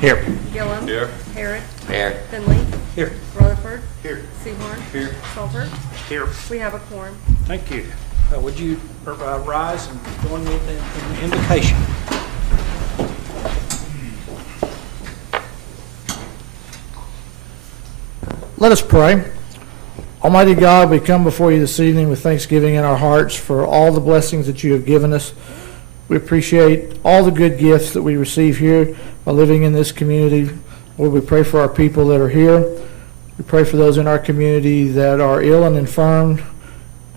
Here. Gillum. Here. Harrod. Here. Finley. Here. Rutherford. Here. Seahorn. Here. Salter. Here. We have a quorum. Thank you. Would you rise and join me in the invocation? Let us pray. Almighty God, we come before you this evening with thanksgiving in our hearts for all the blessings that you have given us. We appreciate all the good gifts that we receive here by living in this community. Lord, we pray for our people that are here. We pray for those in our community that are ill and infirmed,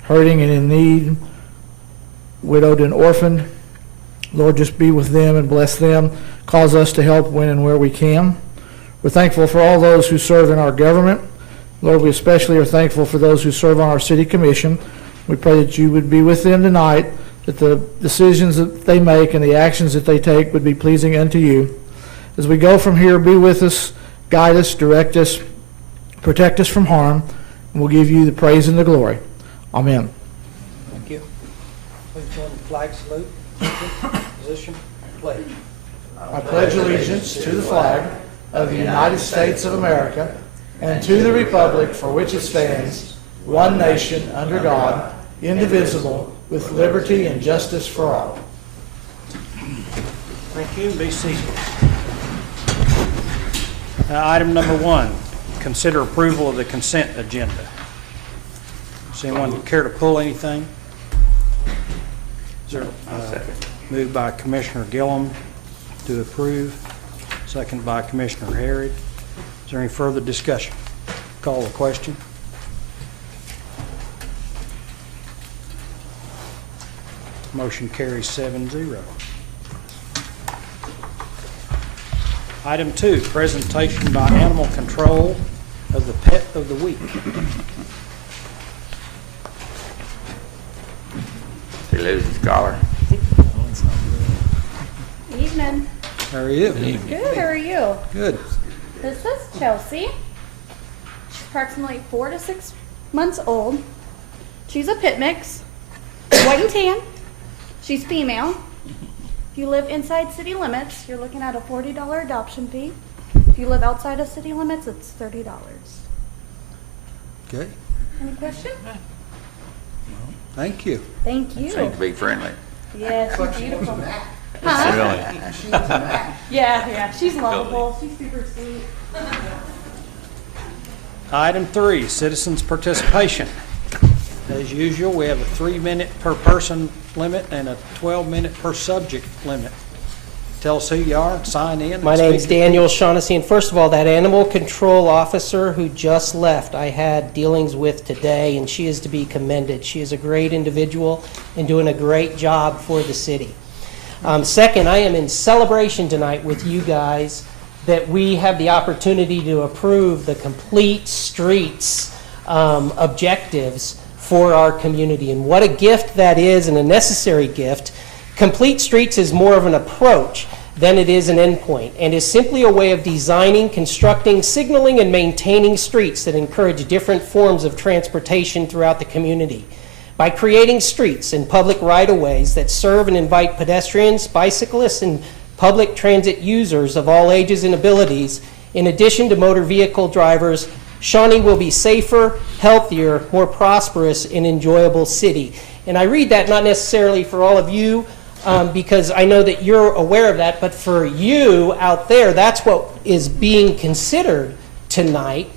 hurting and in need, widowed and orphaned. Lord, just be with them and bless them. Cause us to help when and where we can. We're thankful for all those who serve in our government. Lord, we especially are thankful for those who serve on our city commission. We pray that you would be with them tonight, that the decisions that they make and the actions that they take would be pleasing unto you. As we go from here, be with us, guide us, direct us, protect us from harm, and we'll give you the praise and the glory. Amen. Thank you. Please join the flag salute. Position. Pledge. I pledge allegiance to the flag of the United States of America and to the republic for which it stands, one nation, under God, indivisible, with liberty and justice for all. Thank you. Be seated. Item number 1, consider approval of the consent agenda. Does anyone care to pull anything? Is there, moved by Commissioner Gillum to approve, second by Commissioner Harrod. Is there any further discussion? Call the question. Motion carries 7-0. Item 2, presentation by Animal Control of the Pet of the Week. He loses his collar. Evening. How are you? Good, how are you? Good. This is Chelsea. She's approximately 4 to 6 months old. She's a pit mix, white and tan. She's female. If you live inside city limits, you're looking at a $40 adoption fee. If you live outside of city limits, it's $30. Okay. Any question? Thank you. Thank you. Seems to be friendly. Yeah, she's beautiful. Huh? Yeah, she's lovable. She's super sweet. Item 3, citizens' participation. As usual, we have a 3-minute per person limit and a 12-minute per subject limit. Tell us who you are, sign in. My name's Daniel Shawnee, and first of all, that animal control officer who just left, I had dealings with today, and she is to be commended. She is a great individual and doing a great job for the city. Second, I am in celebration tonight with you guys that we have the opportunity to approve the complete streets objectives for our community. And what a gift that is, and a necessary gift. Complete Streets is more of an approach than it is an endpoint, and is simply a way of designing, constructing, signaling, and maintaining streets that encourage different forms of transportation throughout the community. By creating streets and public right-of-ways that serve and invite pedestrians, bicyclists, and public transit users of all ages and abilities, in addition to motor vehicle drivers, Shawnee will be safer, healthier, more prosperous, and enjoyable city. And I read that not necessarily for all of you, because I know that you're aware of that, but for you out there, that's what is being considered tonight.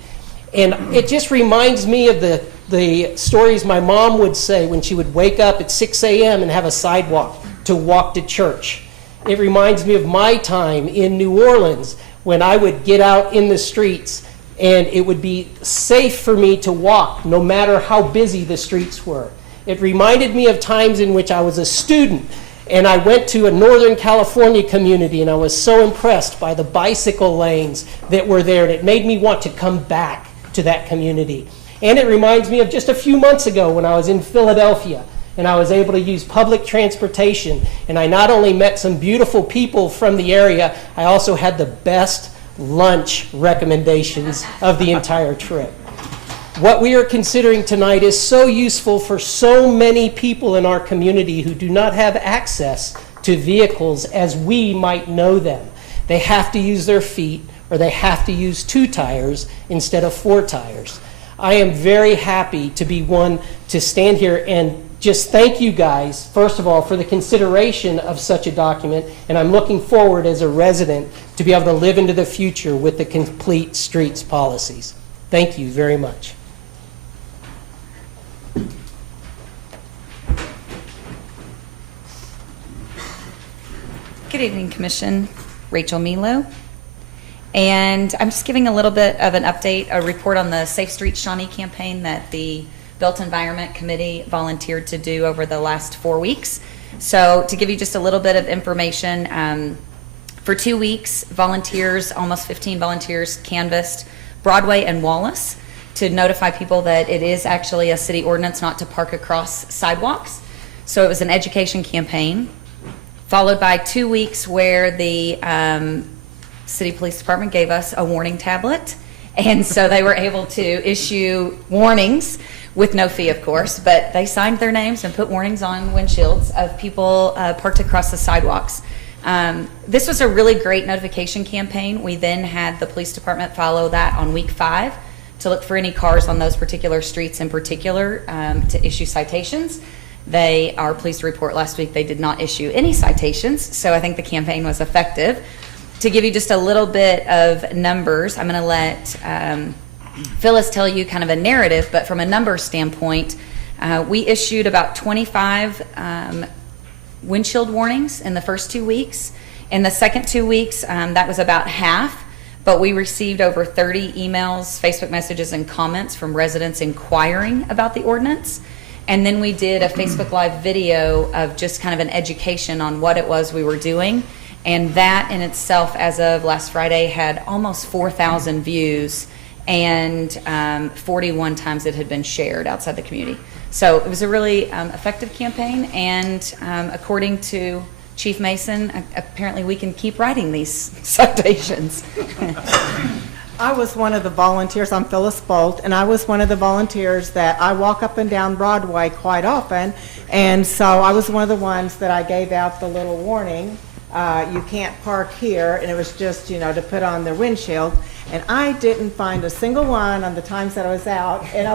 And it just reminds me of the stories my mom would say when she would wake up at 6 a.m. and have a sidewalk to walk to church. It reminds me of my time in New Orleans when I would get out in the streets and it would be safe for me to walk no matter how busy the streets were. It reminded me of times in which I was a student and I went to a Northern California community and I was so impressed by the bicycle lanes that were there, and it made me want to come back to that community. And it reminds me of just a few months ago when I was in Philadelphia and I was able to use public transportation, and I not only met some beautiful people from the area, I also had the best lunch recommendations of the entire trip. What we are considering tonight is so useful for so many people in our community who do not have access to vehicles as we might know them. they have to use their feet or they have to use 2 tires instead of 4 tires. I am very happy to be one to stand here and just thank you guys, first of all, for the consideration of such a document, and I'm looking forward as a resident to be able to live into the future with the complete streets policies. Thank you very much. Good evening, Commission. Rachel Milo. And I'm just giving a little bit of an update, a report on the Safe Streets Shawnee campaign that the Built Environment Committee volunteered to do over the last 4 weeks. So to give you just a little bit of information, for 2 weeks, volunteers, almost 15 volunteers, canvassed Broadway and Wallace to notify people that it is actually a city ordinance not to park across sidewalks. So it was an education campaign, followed by 2 weeks where the City Police Department gave us a warning tablet. And so they were able to issue warnings with no fee, of course, but they signed their names and put warnings on windshields of people parked across the sidewalks. This was a really great notification campaign. We then had the police department follow that on week 5 to look for any cars on those particular streets in particular to issue citations. They are pleased to report last week they did not issue any citations, so I think the campaign was effective. To give you just a little bit of numbers, I'm going to let Phyllis tell you kind of a narrative, but from a numbers standpoint, we issued about 25 windshield warnings in the first 2 weeks. In the second 2 weeks, that was about half, but we received over 30 emails, Facebook messages, and comments from residents inquiring about the ordinance. And then we did a Facebook Live video of just kind of an education on what it was we were doing. And that in itself, as of last Friday, had almost 4,000 views, and 41 times it had been shared outside the community. So it was a really effective campaign, and according to Chief Mason, apparently we can keep writing these citations. I was one of the volunteers. I'm Phyllis Bolt, and I was one of the volunteers that I walk up and down Broadway quite often, and so I was one of the ones that I gave out the little warning, you can't park here, and it was just, you know, to put on their windshield. And I didn't find a single one on the times that I was out, and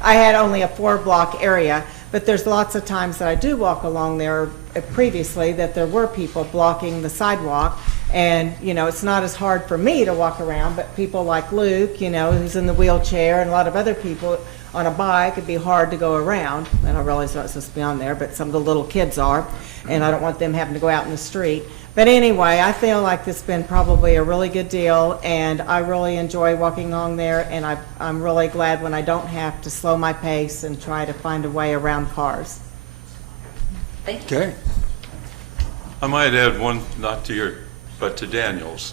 I had only a 4-block area, but there's lots of times that I do walk along there previously that there were people blocking the sidewalk. And, you know, it's not as hard for me to walk around, but people like Luke, you know, who's in the wheelchair, and a lot of other people on a bike, it'd be hard to go around. And I realize they're not supposed to be on there, but some of the little kids are, and I don't want them having to go out in the street. But anyway, I feel like this has been probably a really good deal, and I really enjoy walking along there, and I'm really glad when I don't have to slow my pace and try to find a way around cars. Thank you. Okay. I might add one, not to your, but to Daniel's.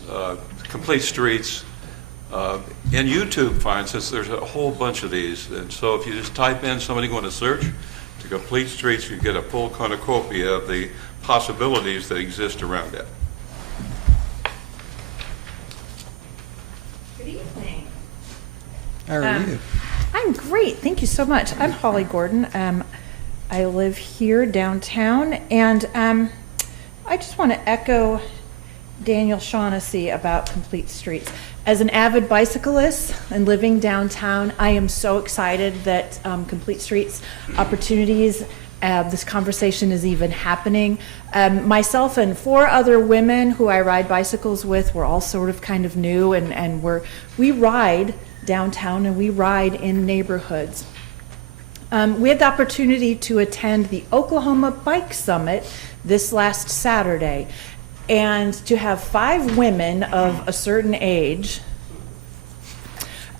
Complete Streets, and YouTube finds this, there's a whole bunch of these, and so if you just type in, somebody going to search to Complete Streets, you get a full cornucopia of the possibilities that exist around it. Good evening. How are you? I'm great. Thank you so much. I'm Holly Gordon. I live here downtown, and I just want to echo Daniel Shaughnessy about Complete Streets. As an avid bicyclist and living downtown, I am so excited that Complete Streets opportunities, this conversation is even happening. Myself and 4 other women who I ride bicycles with, we're all sort of kind of new, and we ride downtown and we ride in neighborhoods. We had the opportunity to attend the Oklahoma Bike Summit this last Saturday, and to have 5 women of a certain age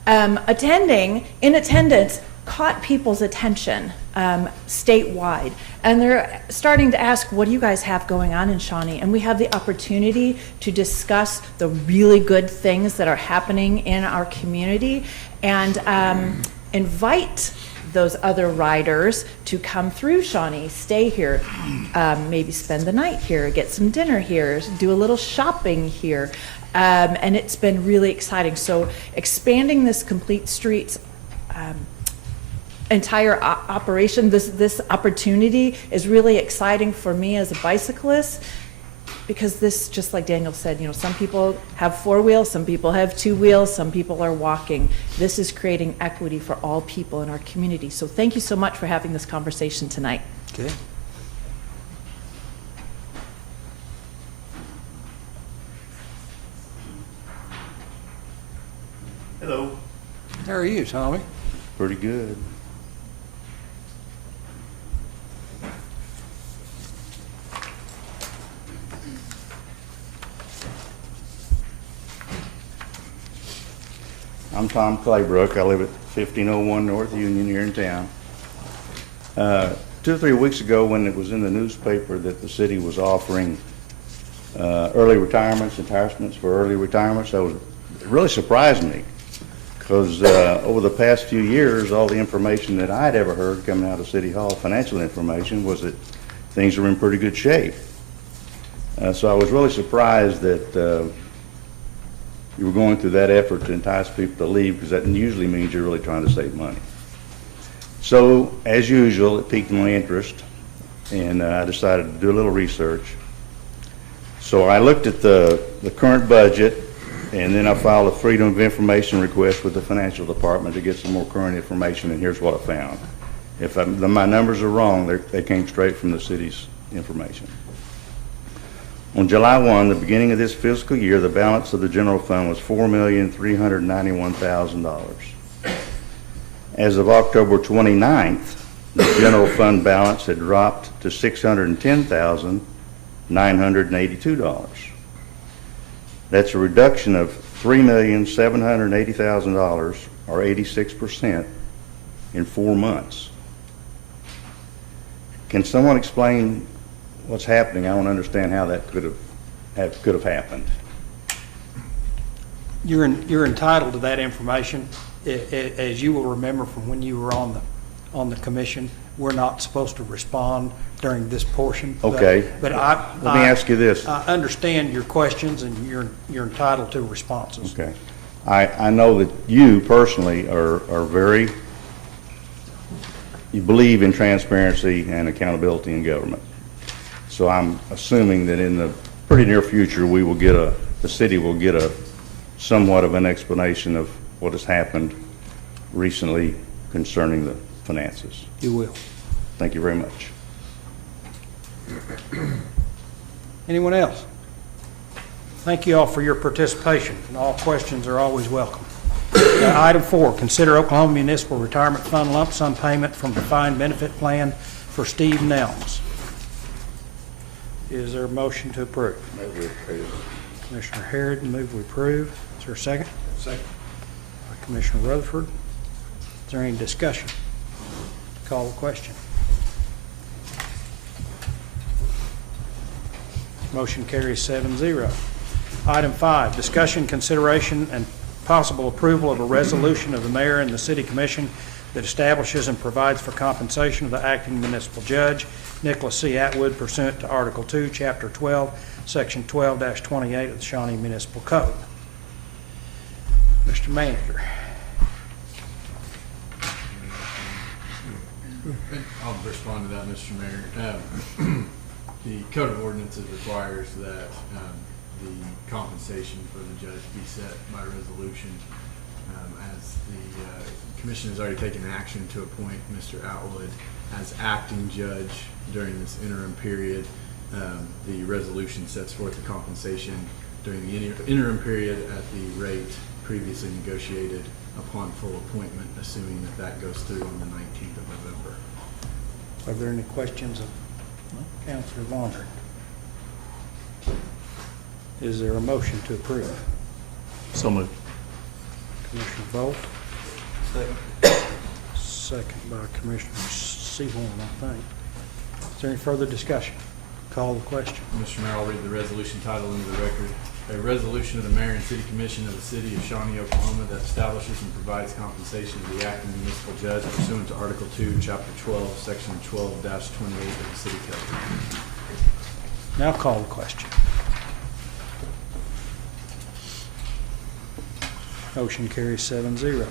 in attendance caught people's attention statewide. And they're starting to ask, what do you guys have going on in Shawnee? And we have the opportunity to discuss the really good things that are happening in our community, and invite those other riders to come through Shawnee, stay here, maybe spend the night here, get some dinner here, do a little shopping here. And it's been really exciting. So expanding this Complete Streets entire operation, this opportunity is really exciting for me as a bicyclist. because this, just like Daniel said, you know, some people have 4 wheels, some people have 2 wheels, some people are walking. This is creating equity for all people in our community. So thank you so much for having this conversation tonight. Okay. Hello. How are you, Tommy? Pretty good. I'm Tom Claybrook. I live at 1501 North Union here in town. 2 or 3 weeks ago, when it was in the newspaper that the city was offering early retirements, entitlements for early retirements, it really surprised me, because over the past few years, all the information that I'd ever heard coming out of City Hall, financial information, was that things are in pretty good shape. So I was really surprised that you were going through that effort to entice people to leave, because that usually means you're really trying to save money. So, as usual, it piqued my interest, and I decided to do a little research. So I looked at the current budget, and then I filed a Freedom of Information request with the Financial Department to get some more current information, and here's what I found. If my numbers are wrong, they came straight from the city's information. On July 1, the beginning of this fiscal year, the balance of the general fund was $4,391,000. As of October 29th, the general fund balance had dropped to $610,982. That's a reduction of $3,780,000, or 86%, in 4 months. Can someone explain what's happening? I don't understand how that could have happened. You're entitled to that information. As you will remember from when you were on the commission, we're not supposed to respond during this portion. Okay. But let me ask you this. I understand your questions, and you're entitled to responses. Okay. I know that you personally are very, you believe in transparency and accountability in government. So I'm assuming that in the pretty near future, the city will get somewhat of an explanation of what has happened recently concerning the finances. You will. Thank you very much. Anyone else? Thank you all for your participation, and all questions are always welcome. Item 4, consider Oklahoma Municipal Retirement Fund lump sum payment from defined benefit plan for Steve Nelms. Is there a motion to approve? Commissioner Harrod, move we approve. Is there a second? Second. By Commissioner Rutherford. Is there any discussion? Call the question. Motion carries 7-0. Item 5, discussion, consideration, and possible approval of a resolution of the mayor and the city commission that establishes and provides for compensation of the acting municipal judge, Nicholas C. Atwood, pursuant to Article 2, Chapter 12, Section 12-28 of the Shawnee Municipal Code. Mr. Manager. I'll respond to that, Mr. Mayor. The Code of Ordinances requires that the compensation for the judge be set by resolution. As the commission has already taken action to appoint Mr. Atwood as acting judge during this interim period, the resolution sets forth the compensation during the interim period at the rate previously negotiated upon full appointment, assuming that goes through on the 19th of November. Are there any questions of Councilor Laundrie? Is there a motion to approve? So moved. Commissioner Bolt? Second by Commissioner Seahorn, I think. Is there any further discussion? Call the question. Mr. Mayor, I'll read the resolution title into the record. A resolution of the Mayor and City Commission of the City of Shawnee, Oklahoma, that establishes and provides compensation to the acting municipal judge pursuant to Article 2, Chapter 12, Section 12-28 of the City Code. Now call the question. Motion carries 7-0.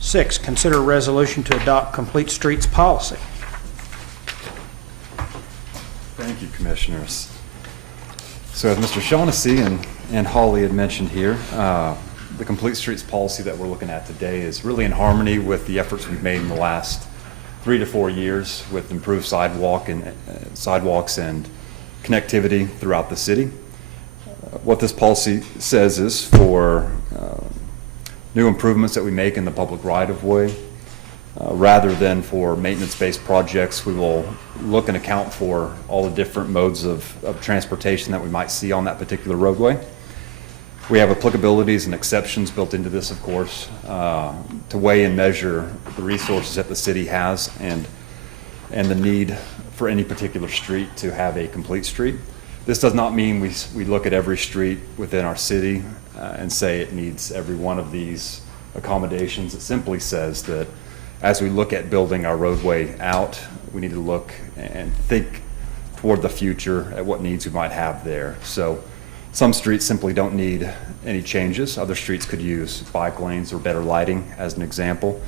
6, consider a resolution to adopt complete streets policy. Thank you, Commissioners. So as Mr. Shaughnessy and Holly had mentioned here, the Complete Streets policy that we're looking at today is really in harmony with the efforts we've made in the last 3 to 4 years with improved sidewalks and connectivity throughout the city. What this policy says is for new improvements that we make in the public right-of-way, rather than for maintenance-based projects, we will look and account for all the different modes of transportation that we might see on that particular roadway. We have applicabilities and exceptions built into this, of course, to weigh and measure the resources that the city has and the need for any particular street to have a complete street. This does not mean we look at every street within our city and say it needs every one of these accommodations. It simply says that as we look at building our roadway out, we need to look and think toward the future at what needs we might have there. So some streets simply don't need any changes. Other streets could use bike lanes or better lighting, as an example.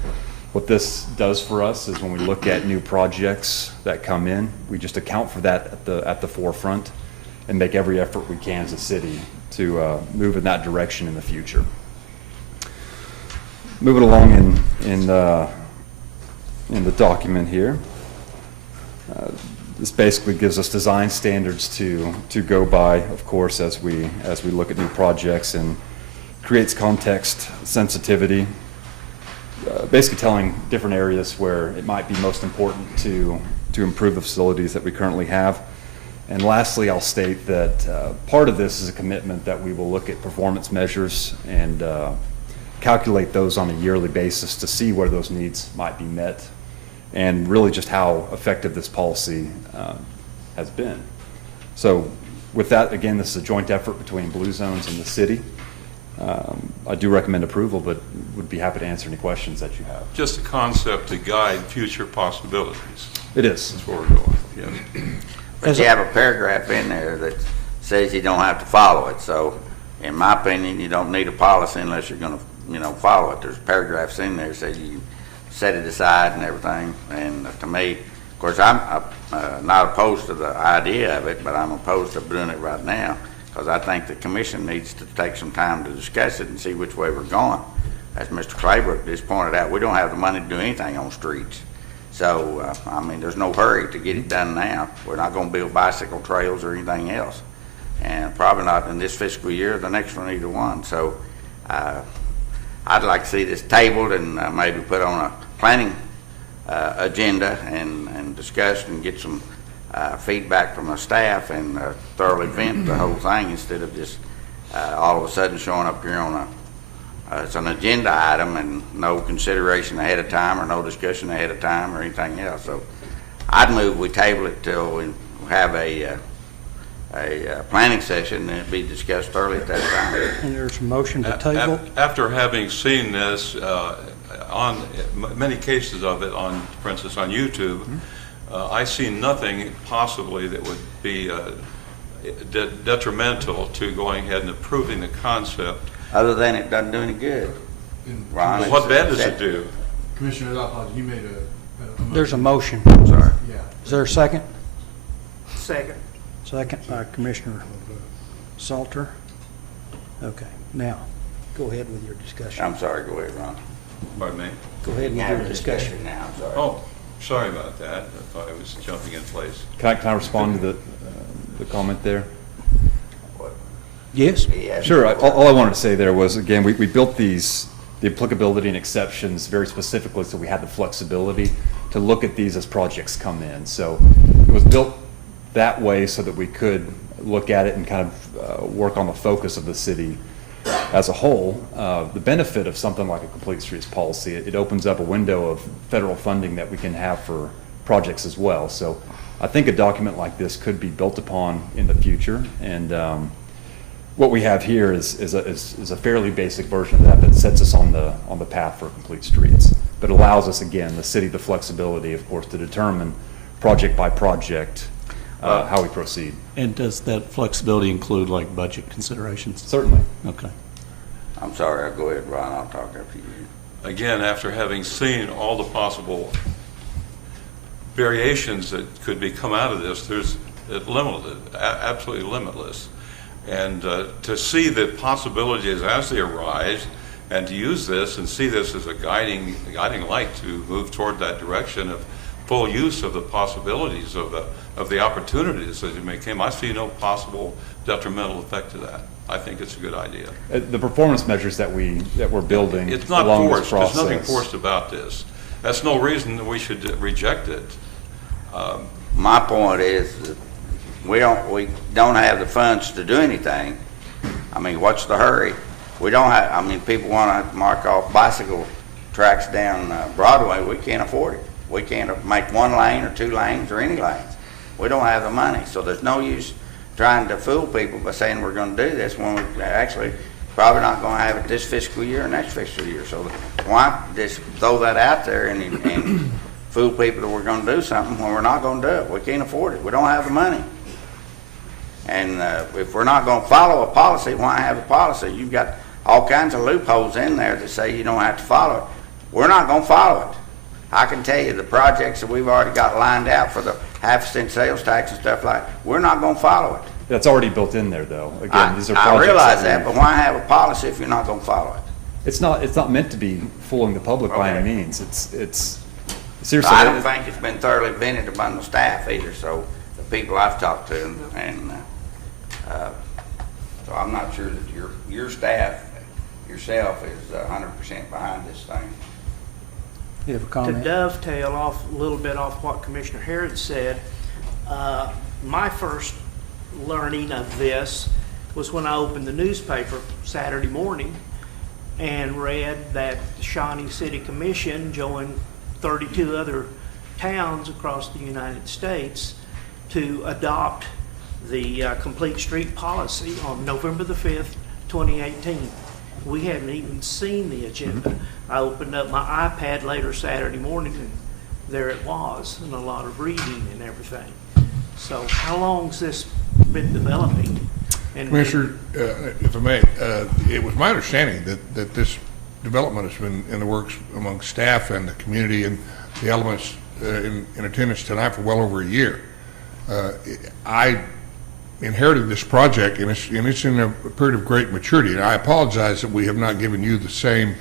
What this does for us is when we look at new projects that come in, we just account for that at the forefront and make every effort we can as a city to move in that direction in the future. Moving along in the document here, this basically gives us design standards to go by, of course, as we look at new projects, and creates context sensitivity, basically telling different areas where it might be most important to improve the facilities that we currently have. And lastly, I'll state that part of this is a commitment that we will look at performance measures and calculate those on a yearly basis to see where those needs might be met, and really just how effective this policy has been. So with that, again, this is a joint effort between Blue Zones and the city. I do recommend approval, but would be happy to answer any questions that you have. Just a concept to guide future possibilities. It is. That's where we're going, yes. But you have a paragraph in there that says you don't have to follow it. So in my opinion, you don't need a policy unless you're going to, follow it. There's paragraphs in there that say you set it aside and everything. And to me, of course, I'm not opposed to the idea of it, but I'm opposed to doing it right now because I think the commission needs to take some time to discuss it and see which way we're going. As Mr. Claybrook just pointed out, we don't have the money to do anything on streets. So, there's no hurry to get it done now. We're not going to build bicycle trails or anything else. And probably not in this fiscal year or the next one, either one. So, I'd like to see this tabled and maybe put on a planning agenda and discuss and get some feedback from the staff and thoroughly vent the whole thing instead of just all of a sudden showing up here on it's an agenda item and no consideration ahead of time or no discussion ahead of time or anything else. So I'd move we table it till we have a planning session and it be discussed thoroughly at that time. And there's a motion to table. After having seen this on many cases of it, for instance, on YouTube, I see nothing possibly that would be detrimental to going ahead and approving the concept. Other than it doesn't do any good. Ron, well, what bad does it do? Commissioner, I apologize, you made a motion. There's a motion. Sorry. Yeah. Is there a second? Second. Second by Commissioner Salter. Okay, now, go ahead with your discussion. I'm sorry, go ahead, Ron. Pardon me? Go ahead with Have your a discussion. now, I'm sorry. Oh, sorry about that. I thought I was jumping in place. Can I respond to the comment there? Yes? Sure. All I wanted to say there was, again, we built the applicability and exceptions very specifically so we had the flexibility to look at these as projects come in. So it was built that way so that we could look at it and kind of work on the focus of the city as a whole. The benefit of something like a complete streets policy, it opens up a window of federal funding that we can have for projects as well. So I think a document like this could be built upon in the future, and what we have here is a fairly basic version of that sets us on the path for complete streets, but allows us, again, the city, the flexibility, of course, to determine project by project how we proceed. And does that flexibility include like budget considerations? Certainly. Okay. I'm sorry, I'll go ahead, Ron, I'll talk after you. Again, after having seen all the possible variations that could come out of this, there's limited, absolutely limitless. And to see the possibilities as they arise, and to use this and see this as a guiding light to move toward that direction of full use of the possibilities of the opportunities that may come. I see no possible detrimental effect to that. I think it's a good idea. The performance measures that we're building It's not along forced. this process. There's nothing forced about this. That's no reason that we should reject it. My point is that we don't have the funds to do anything. I mean, what's the hurry? We don't have, I mean, people want to mark off bicycle tracks down Broadway. We can't afford it. We can't make 1 lane or 2 lanes or any lanes. We don't have the money. So there's no use trying to fool people by saying we're going to do this when we're actually probably not going to have it this fiscal year or next fiscal year. So why just throw that out there and fool people that we're going to do something when we're not going to do it? We can't afford it. We don't have the money. And if we're not going to follow a policy, why have a policy? You've got all kinds of loopholes in there that say you don't have to follow it. We're not going to follow it. I can tell you the projects that we've already got lined out for the half-cent sales tax and stuff like that, we're not going to follow it. That's already built in there, though. Again, these are I projects realize that, but why have a policy if you're not going to follow it? It's not meant to be fooling the public by any means. It's seriously. I don't think it's been thoroughly vetted among the staff either, so the people I've talked to, and so I'm not sure that your staff yourself is 100% behind this thing. You have a To comment? dovetail off a little bit off what Commissioner Harrod said, my first learning of this was when I opened the newspaper Saturday morning and read that the Shawnee City Commission joined 32 other towns across the United States to adopt the complete street policy on November the 5th, 2018. We hadn't even seen the agenda. I opened up my iPad later Saturday morning, and there it was, and a lot of reading and everything. So how long's this been developing? And Commissioner, if I may, it was my understanding that this development has been in the works among staff and the community and the elements in attendance tonight for well over a year. I inherited this project, and it's in a period of great maturity, and I apologize that we have not given you the same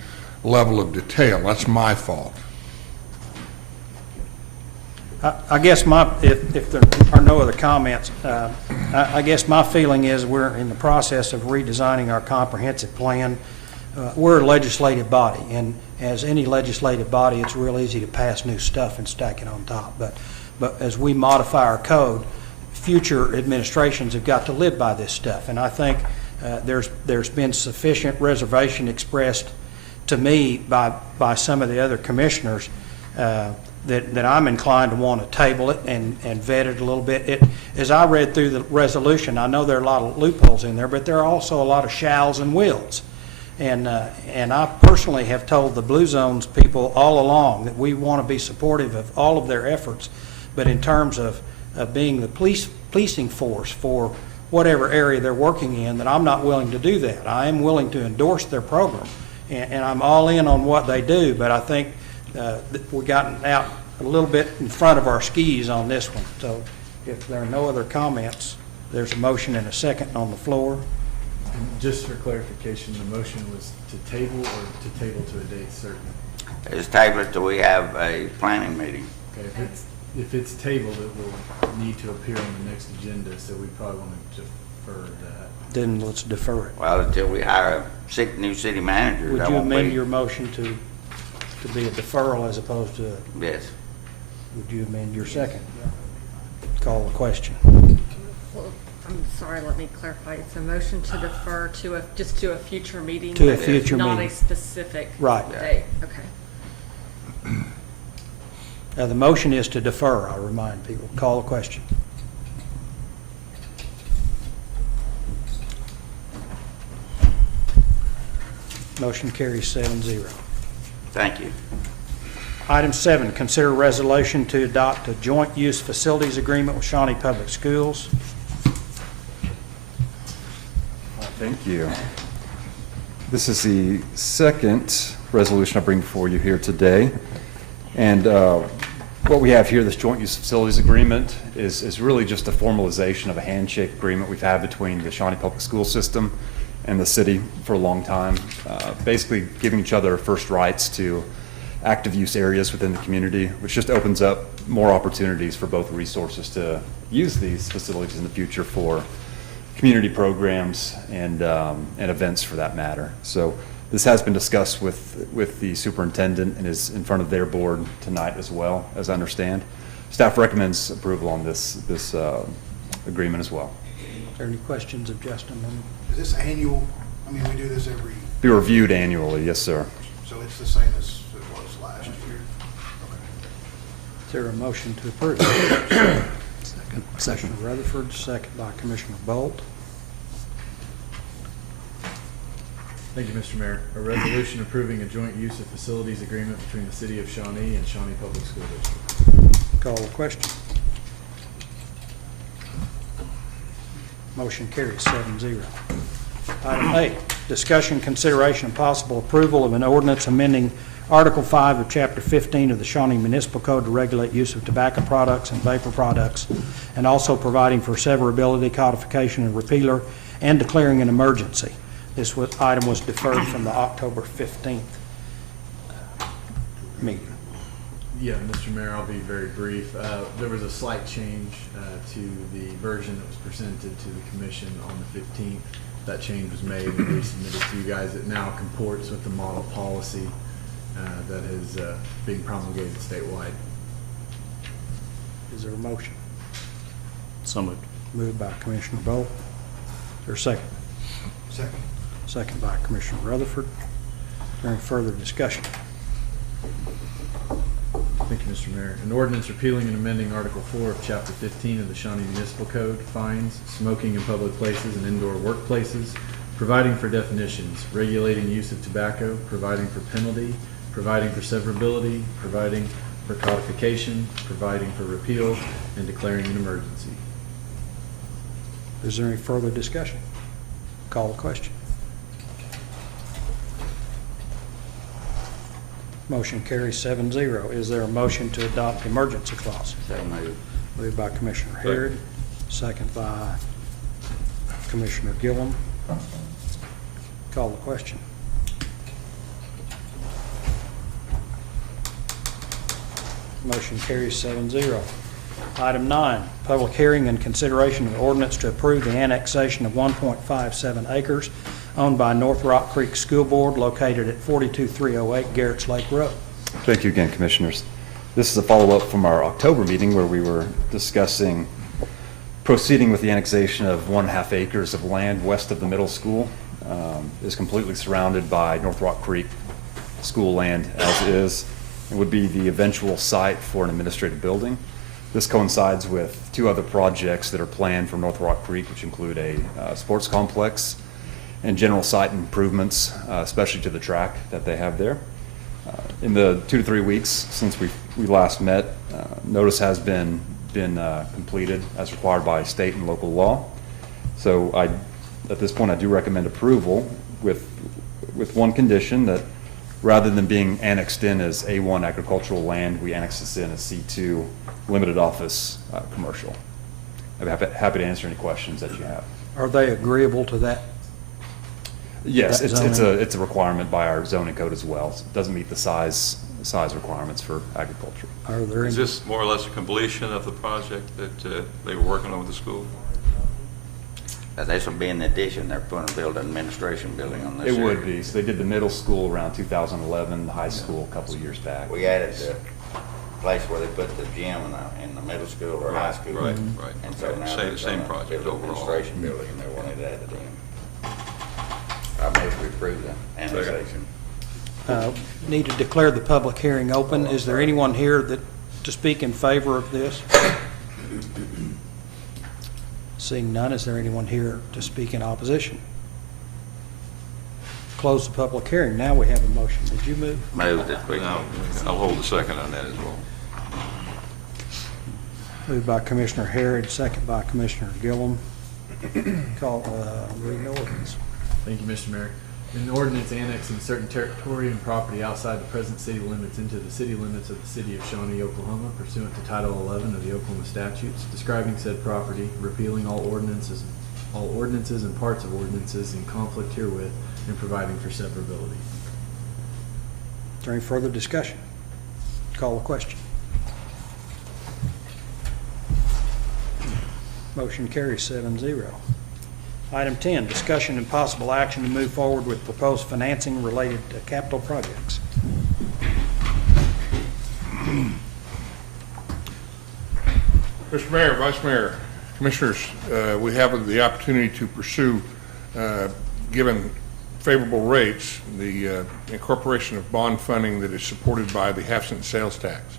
level of detail. That's my fault. I guess if there are no other comments, I guess my feeling is we're in the process of redesigning our comprehensive plan. We're a legislative body, and as any legislative body, it's real easy to pass new stuff and stack it on top. But as we modify our code, future administrations have got to live by this stuff. And I think there's been sufficient reservation expressed to me by some of the other commissioners that I'm inclined to want to table it and vet it a little bit. As I read through the resolution, I know there are a lot of loopholes in there, but there are also a lot of shalls and wills. And I personally have told the Blue Zones people all along that we want to be supportive of all of their efforts, but in terms of being the policing force for whatever area they're working in, that I'm not willing to do that. I am willing to endorse their program, and I'm all in on what they do, but I think that we've gotten out a little bit in front of our skis on this one. So if there are no other comments, there's a motion and a second on the floor. And just for clarification, the motion was to table or to table to a date certain? It's tabled till we have a planning meeting. Okay, if it's tabled, it will need to appear on the next agenda, so we probably want to defer that. Then let's defer it. Well, until we hire a new city manager. Would that you won't amend be- your motion to be a deferral as opposed to, Yes. would you amend your second? Call the question. Well, I'm sorry, let me clarify. It's a motion to defer to just to a future meeting? To a but future Not meeting. a specific Right. date? Okay. The motion is to defer, I'll remind people. Call the question. Motion carries 7-0. Thank you. Item 7, consider resolution to adopt a joint use facilities agreement with Shawnee Public Schools. Thank you. This is the second resolution I bring before you here today. And What we have here, this joint use facilities agreement, is really just a formalization of a handshake agreement we've had between the Shawnee Public School System and the city for a long time, basically giving each other first rights to active use areas within the community, which just opens up more opportunities for both resources to use these facilities in the future for community programs and events for that matter. So this has been discussed with the superintendent and is in front of their board tonight as well, as I understand. Staff recommends approval on this agreement as well. Are there any questions of Justin? Is this annual? I mean, we do this every... Be reviewed annually, yes, sir. So it's the same as it was last year? Okay. Is there a motion to approve? Second. Commissioner Rutherford, second by Commissioner Bolt. Thank you, Mr. Mayor. A resolution approving a joint use of facilities agreement between the City of Shawnee and Shawnee Public School District. Call the question. Motion carries 7-0. Item 8, discussion, consideration, and possible approval of an ordinance amending Article 5 of Chapter 15 of the Shawnee Municipal Code to regulate use of tobacco products and vapor products, and also providing for severability, codification, and repealer, and declaring an emergency. This item was deferred from the October 15th meeting. Yeah, Mr. Mayor, I'll be very brief. There was a slight change to the version that was presented to the commission on the 15th. That change was made and resubmitted to you guys. It now comports with the model policy that is being promulgated statewide. Is there a motion? So moved. Moved by Commissioner Bolt. Is there a second? Second. Second by Commissioner Rutherford. Is there any further discussion? Thank you, Mr. Mayor. An ordinance repealing and amending Article 4 of Chapter 15 of the Shawnee Municipal Code, fines, smoking in public places and indoor workplaces, providing for definitions, regulating use of tobacco, providing for penalty, providing for severability, providing for codification, providing for repeal, and declaring an emergency. Is there any further discussion? Call the question. Motion carries 7-0. Is there a motion to adopt the emergency clause? So moved. Moved by Commissioner Harrod, second by Commissioner Gillum. Call the question. Motion carries 7-0. Item 9, public hearing and consideration of ordinance to approve the annexation of 1.57 acres owned by North Rock Creek School Board located at 42308 Garrett's Lake Road. Thank you again, Commissioners. This is a follow-up from our October meeting where we were discussing proceeding with the annexation of 1.5 acres of land west of the middle school. Is completely surrounded by North Rock Creek school land as is. It would be the eventual site for an administrative building. This coincides with 2 other projects that are planned for North Rock Creek, which include a sports complex and general site improvements, especially to the track that they have there. In the 2 to 3 weeks since we last met, notice has been completed as required by state and local law. So at this point, I do recommend approval with one condition, that rather than being annexed in as A1 agricultural land, we annex this in as C2 limited office commercial. I'd be happy to answer any questions that you have. Are they agreeable to that? Yes, that it's a requirement by our zoning code as well. It doesn't meet the size requirements for agriculture. Are there Is this more or less a completion of the project that they were working on with the school? This will be in addition. They're going to build an administration building on this It area. would be. So they did the middle school around 2011, the high school a couple of years back. We added the place where they put the gym in the middle school or high school. Right. And so now Same they're project build an overall. administration building, and they wanted it added in. I move we approve the annexation. Need to declare the public hearing open. Is there anyone here to speak in favor of this? Seeing none, is there anyone here to speak in opposition? Close the public hearing. Now we have a motion. Did you move? Move that we. No, I'll hold the second on that as well. Moved by Commissioner Harrod, second by Commissioner Gillum. Read the ordinance. Thank you, Mr. Mayor. An ordinance annexing certain territory and property outside the present city limits into the city limits of the city of Shawnee, Oklahoma pursuant to Title 11 of the Oklahoma statutes, describing said property, repealing all ordinances and parts of ordinances in conflict herewith, and providing for severability. Is there any further discussion? Call the question. Motion carries 7-0. Item 10, discussion and possible action to move forward with proposed financing related to capital projects. Mr. Mayor, Vice Mayor, Commissioners, we have the opportunity to pursue, given favorable rates, the incorporation of bond funding that is supported by the half-cent sales tax.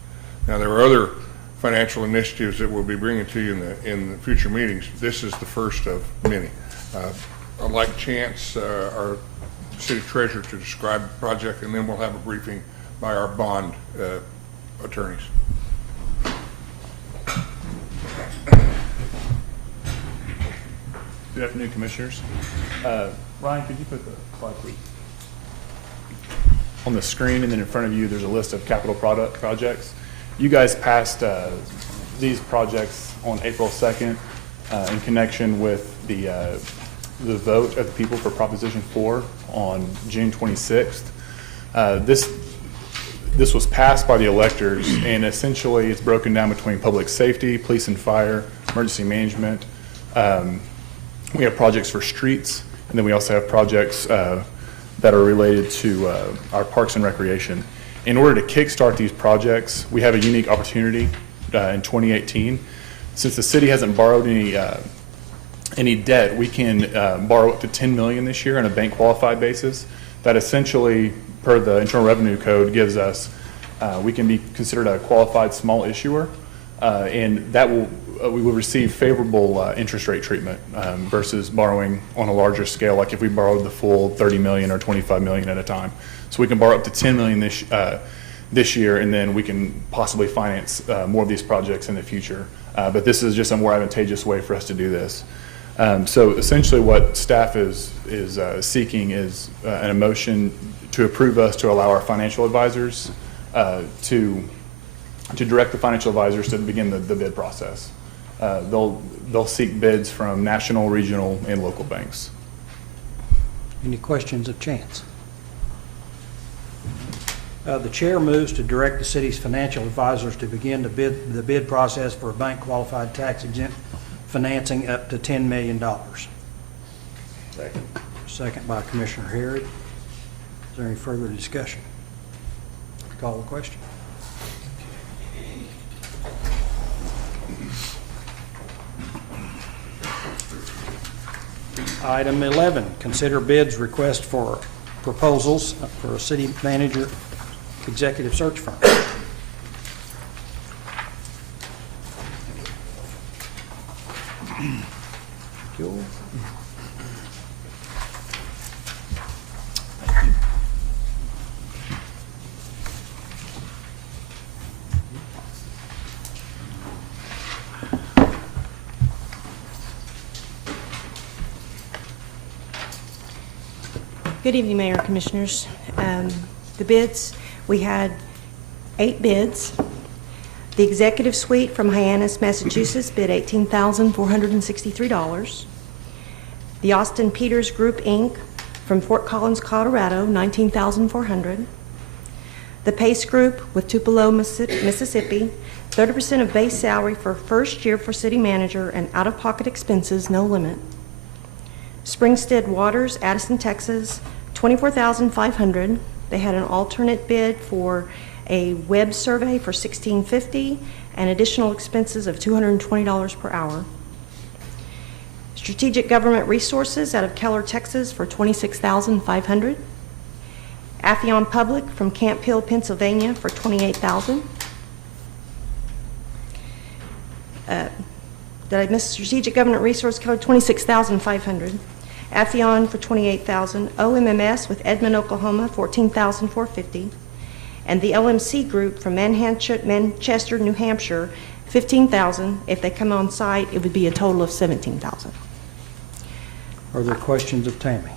Now, there are other financial initiatives that we'll be bringing to you in the future meetings. This is the first of many. I'd like Chance, our city treasurer, to describe the project, and then we'll have a briefing by our bond attorneys. Good afternoon, Commissioners. Ryan, could you put the slide, please? On the screen and then in front of you, there's a list of capital projects. You guys passed these projects on April 2nd in connection with the vote of the people for Proposition 4 on June 26th. This was passed by the electors, and essentially it's broken down between public safety, police and fire, emergency management. We have projects for streets, and then we also have projects that are related to our parks and recreation. In order to kickstart these projects, we have a unique opportunity in 2018. Since the city hasn't borrowed any debt, we can borrow up to $10 million this year on a bank qualified basis. That essentially, per the Internal Revenue Code, gives us, we can be considered a qualified small issuer, and that we will receive favorable interest rate treatment versus borrowing on a larger scale, like if we borrowed the full 30 million or 25 million at a time. So we can borrow up to 10 million this year, and then we can possibly finance more of these projects in the future. But this is just a more advantageous way for us to do this. So essentially what staff is seeking is an motion to approve us to allow our financial advisors to direct the financial advisors to begin the bid process. They'll seek bids from national, regional, and local banks. Any questions of Chance? The chair moves to direct the city's financial advisors to begin the bid process for a bank qualified tax exempt financing up to $10 million. Second. Second by Commissioner Harrod. Is there any further discussion? Call the question. Item 11, consider bids request for proposals for a city manager executive search firm. Joel? Good evening, Mayor, Commissioners. The bids, we had 8 bids. The executive suite from Hyannis, Massachusetts bid $18,463. The Austin Peters Group, Inc. from Fort Collins, Colorado, $19,400. The Pace Group with Tupelo, Mississippi, 30% of base salary for first year for city manager and out-of-pocket expenses, no limit. Springstead Waters, Addison, Texas, $24,500. They had an alternate bid for a web survey for $1,650 and additional expenses of $220 per hour. Strategic Government Resources out of Keller, Texas for $26,500. Affion Public from Camp Hill, Pennsylvania for $28,000. Did I miss Strategic Government Resource Keller? $26,500. Affion for $28,000. OMMS with Edmond, Oklahoma, $14,450. And the LMC Group from Manchester, New Hampshire, $15,000. If they come on site, it would be a total of $17,000. Are there questions of Tammy?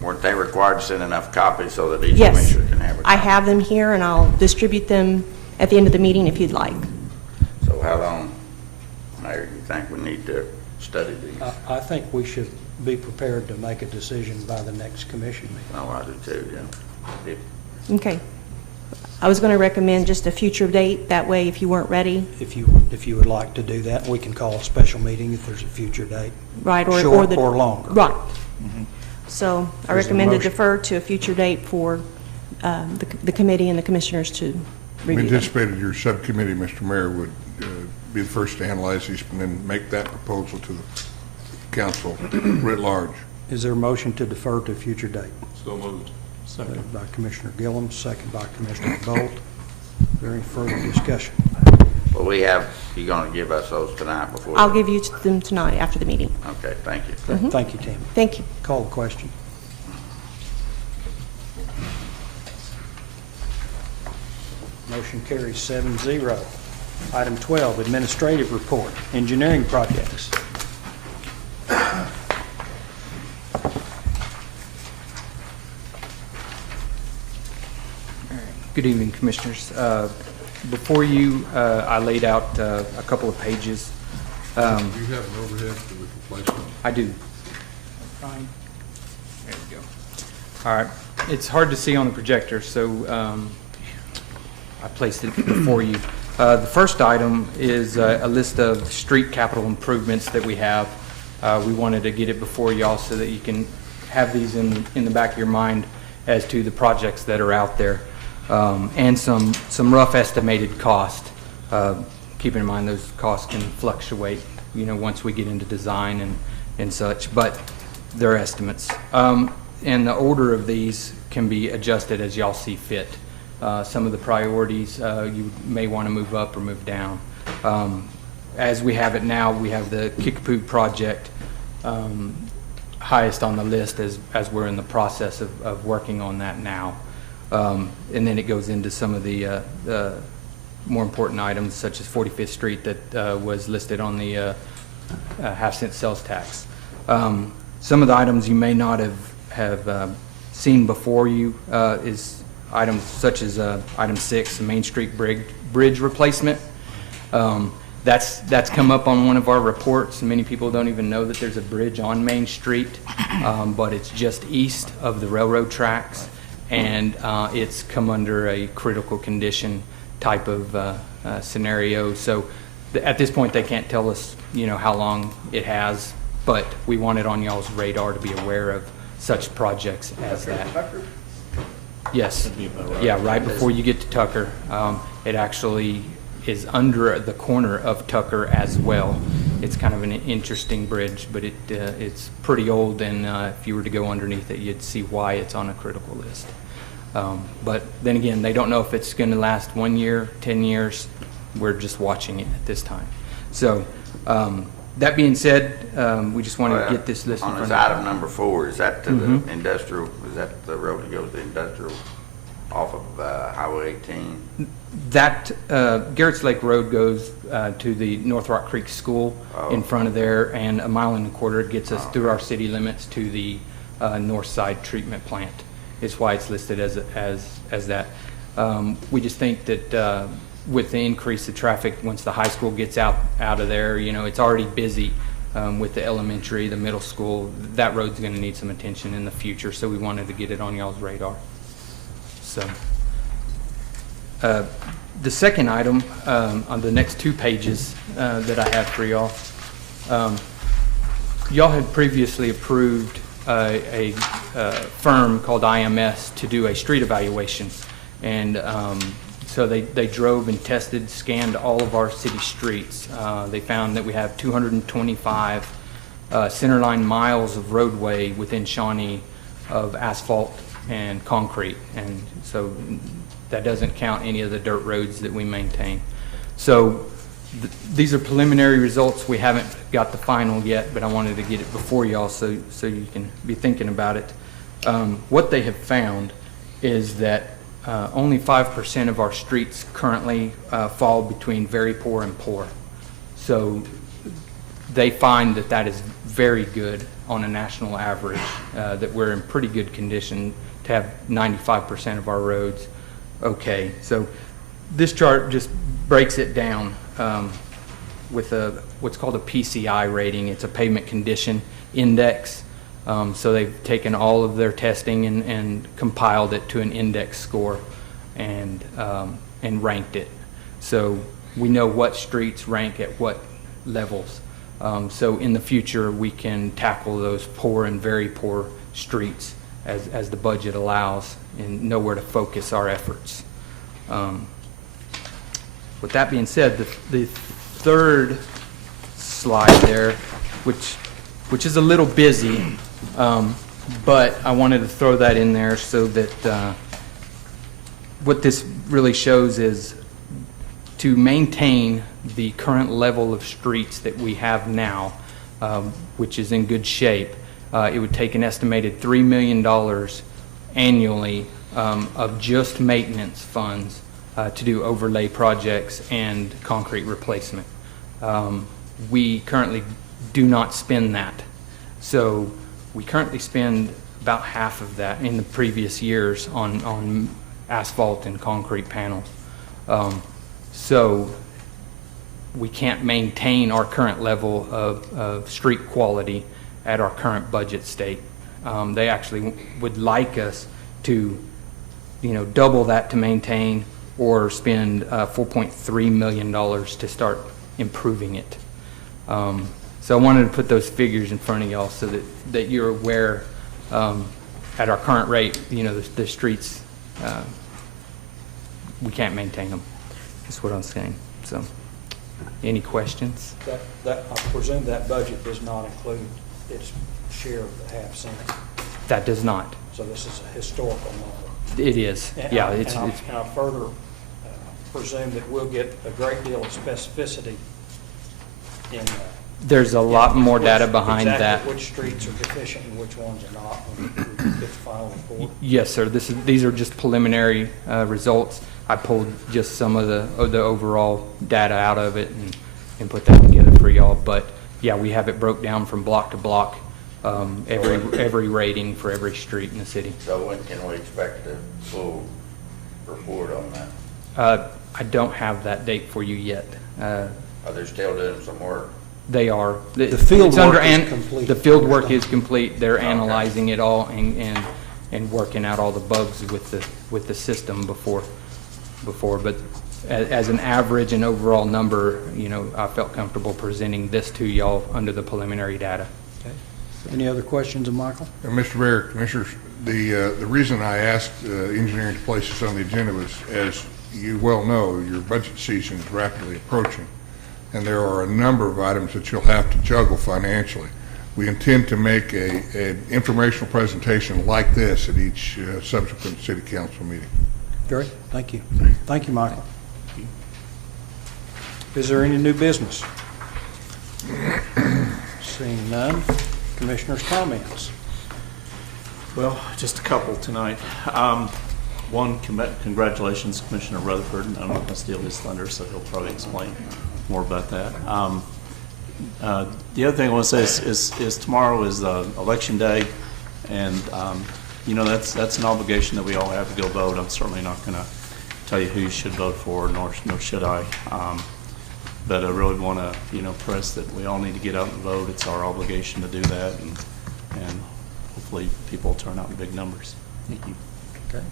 weren't they required to send enough copies so that each Yes. commissioner can have a copy? I have them here, and I'll distribute them at the end of the meeting if you'd like. So how long, Mayor, do you think we need to study these? I think we should be prepared to make a decision by the next commission meeting. Oh, I do too, yeah. Okay. I was going to recommend just a future date. That way, if you weren't ready, If you would like to do that, we can call a special meeting if there's a future date. right, or Short the... or longer. Right. So I Is there a recommend to motion? defer to a future date for the committee and the commissioners to We review them. anticipated your subcommittee, Mr. Mayor, would be the first to analyze these and then make that proposal to the council writ large. Is there a motion to defer to a future date? So moved. Second by Commissioner Gillum, second by Commissioner Bolt. Is there any further discussion? Well, you're gonna give us those tonight before? I'll give you them tonight after the meeting. Okay, thank you. Thank you, Tammy. Thank you. Call the question. Motion carries 7-0. Item 12, administrative report, engineering projects. Good evening, Commissioners. Before you, I laid out a couple of pages. Do you have an overhead that we can place on? I do. There we go. All right. It's hard to see on the projector, so I placed it before you. The first item is a list of street capital improvements that we have. We wanted to get it before y'all so that you can have these in the back of your mind as to the projects that are out there. And some rough estimated cost. Keeping in mind those costs can fluctuate, once we get into design and such, but they're estimates. And the order of these can be adjusted as y'all see fit. Some of the priorities you may want to move up or move down. As we have it now, we have the Kickapoo project highest on the list as we're in the process of working on that now. And then it goes into some of the more important items, such as 45th Street that was listed on the half-cent sales tax. Some of the items you may not have seen before you is items such as item 6, the Main Street bridge replacement. That's come up on one of our reports. Many people don't even know that there's a bridge on Main Street, but it's just east of the railroad tracks. And it's come under a critical condition type of scenario. So at this point, they can't tell us, how long it has, but we want it on y'all's radar to be aware of such projects as that. Yes. Yeah, right before you get to Tucker. It actually is under the corner of Tucker as well. It's kind of an interesting bridge, but it's pretty old, and if you were to go underneath it, you'd see why it's on a critical list. But then again, they don't know if it's going to last 1 year, 10 years. We're just watching it at this time. So that being said, we just wanted to get this list in On front this of item number 4, is that to the industrial, is that the road that goes to industrial off of Highway 18? That Garrett's Lake Road goes to the North Rock Creek School in front of there, and 1.25 miles gets us through our city limits to the North Side treatment plant. It's why it's listed as that. We just think that with the increase of traffic, once the high school gets out of there, it's already busy with the elementary, the middle school. That road's going to need some attention in the future, so we wanted to get it on y'all's radar. So, the second item on the next 2 pages that I have for y'all, y'all had previously approved a firm called IMS to do a street evaluation, and so they drove and tested, scanned all of our city streets. They found that we have 225 centerline miles of roadway within Shawnee of asphalt and concrete, and so that doesn't count any of the dirt roads that we maintain. So these are preliminary results. We haven't got the final yet, but I wanted to get it before y'all so you can be thinking about it. What they have found is that only 5% of our streets currently fall between very poor and poor. So they find that that is very good on a national average, that we're in pretty good condition to have 95% of our roads okay. So this chart just breaks it down with what's called a PCI rating. It's a pavement condition index. So they've taken all of their testing and compiled it to an index score and ranked it. So we know what streets rank at what levels. So in the future, we can tackle those poor and very poor streets as the budget allows and know where to focus our efforts. With that being said, the third slide there, which is a little busy, but I wanted to throw that in there so that what this really shows is to maintain the current level of streets that we have now, which is in good shape. It would take an estimated $3 million annually of just maintenance funds to do overlay projects and concrete replacement. We currently do not spend that. So we currently spend about half of that in the previous years on asphalt and concrete panels. So we can't maintain our current level of street quality at our current budget state. They actually would like us to, double that to maintain or spend $4.3 million to start improving it. So I wanted to put those figures in front of y'all so that you're aware at our current rate, the streets, we can't maintain them. That's what I'm saying. So, any questions? I presume that budget does not include its share of the half cent. That does not. So this is a historical number. It is. And Yeah. I further presume that we'll get a great deal of specificity in. There's a lot more data behind exactly that. Which streets are deficient and which ones are not when we get the final report. Yes, sir. These are just preliminary results. I pulled just some of the overall data out of it and put that together for y'all. But yeah, we have it broke down from block to block, every rating for every street in the city. So when can we expect a full report on that? I don't have that date for you yet. Are they still doing some work? They are. The field work is complete. The field work is complete. They're analyzing it all and working out all the bugs with the system before. But as an average and overall number, I felt comfortable presenting this to y'all under the preliminary data. Okay. Any other questions of Michael? Mr. Mayor, Commissioners, the reason I asked engineering to place this on the agenda was, as you well know, your budget season is rapidly approaching, and there are a number of items that you'll have to juggle financially. We intend to make an informational presentation like this at each subsequent city council meeting. Great, thank you. Thank you, Michael. Is there any new business? Seeing none, commissioners' comments. Well, just a couple tonight. One, congratulations, Commissioner Rutherford. I'm not going to steal his thunder, so he'll probably explain more about that. The other thing I want to say is tomorrow is election day, and that's an obligation that we all have to go vote. I'm certainly not going to tell you who you should vote for, nor should I. But I really want to, press that we all need to get out and vote. It's our obligation to do that, and hopefully people will turn out in big numbers. Thank you. Okay.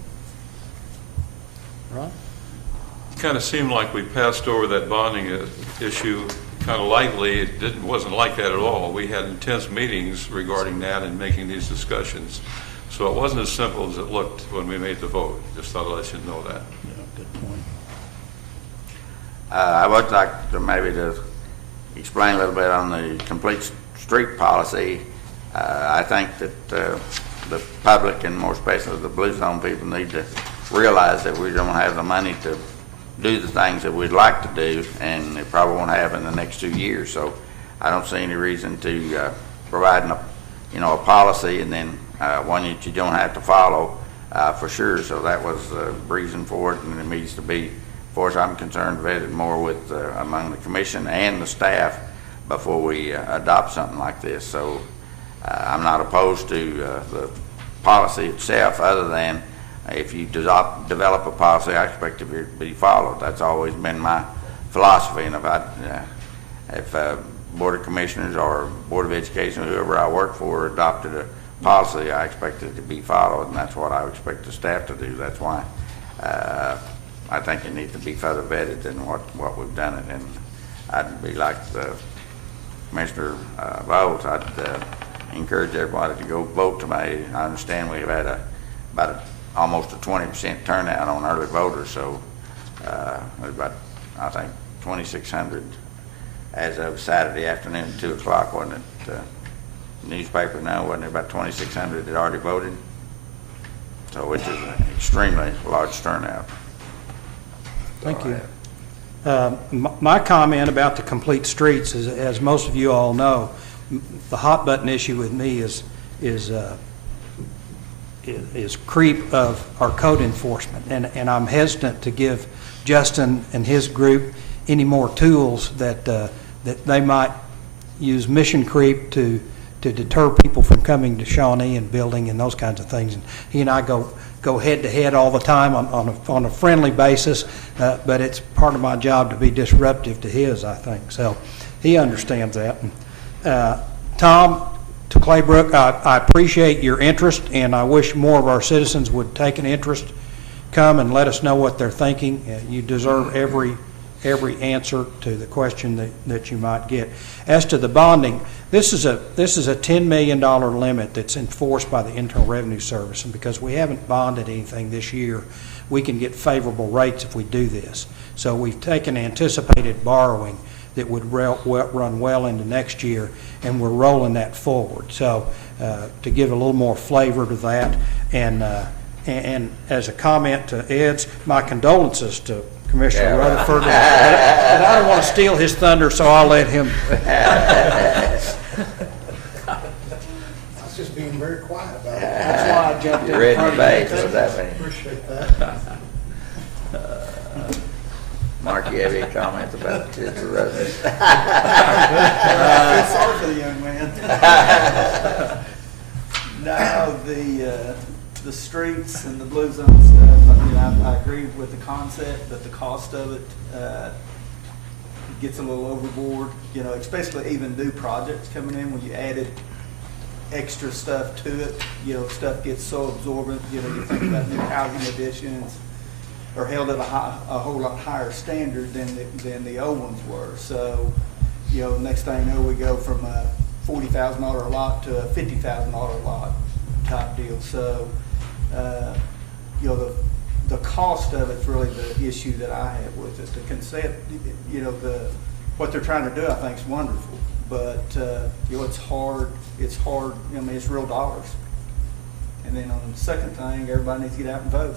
Ron? It kind of seemed like we passed over that bonding issue kind of lightly. It wasn't like that at all. We had intense meetings regarding that and making these discussions. So it wasn't as simple as it looked when we made the vote. Just thought I'd let you know that. Yeah, good point. I would like to maybe to explain a little bit on the complete street policy. I think that the public, and more especially the Blue Zone people, need to realize that we don't have the money to do the things that we'd like to do, and it probably won't have in the next 2 years. So I don't see any reason to provide a policy and then one that you don't have to follow for sure. So that was the reason for it, and it needs to be, as far as I'm concerned, vetted more with among the commission and the staff before we adopt something like this. So I'm not opposed to the policy itself, other than if you develop a policy, I expect it to be followed. That's always been my philosophy. And if Board of Commissioners or Board of Education, whoever I work for, adopted a policy, I expect it to be followed, and that's what I expect the staff to do. That's why I think it needs to be further vetted than what we've done it. And I'd be like Commissioner Bowles, I'd encourage everybody to go vote tonight. I understand we've had almost a 20% turnout on early voters, so there's about, I think, 2,600 as of Saturday afternoon, 2 o'clock, wasn't it? Newspaper now, wasn't it about 2,600 that already voted? So which is an extremely large turnout. Thank you. My comment about the complete streets is, as most of you all know, the hot button issue with me is creep of our code enforcement, and I'm hesitant to give Justin and his group any more tools that they might use mission creep to deter people from coming to Shawnee and building and those kinds of things. And he and I go head to head all the time on a friendly basis, but it's part of my job to be disruptive to his, I think. So he understands that. And, Tom, to Claybrook, I appreciate your interest, and I wish more of our citizens would take an interest, come and let us know what they're thinking. You deserve every answer to the question that you might get. As to the bonding, this is a $10 million limit that's enforced by the Internal Revenue Service, and because we haven't bonded anything this year, we can get favorable rates if we do this. So we've taken anticipated borrowing that would run well into next year, and we're rolling that forward. So to give a little more flavor to that, and as a comment to Ed's, my condolences to Commissioner Rutherford. But I don't want to steal his thunder, so I'll let him. I was just being very quiet about it. That's why I jumped in. You're ready to bait, what's that mean? Appreciate that. Mark, you have any comments about the residents? I feel sorry for the young man. No, the streets and the blue zone stuff, I agree with the concept, but the cost of it gets a little overboard, especially even new projects coming in when you added extra stuff to it, stuff gets so absorbent, you think about new housing additions are held at a whole lot higher standard than the old ones were. So, next thing you know, we go from a $40,000 lot to a $50,000 lot type deal. So, the cost of it's really the issue that I have with it. The concept, what they're trying to do, I think, is wonderful. But, it's hard. It's hard. It's real dollars. And then on the second thing, everybody needs to get out and vote.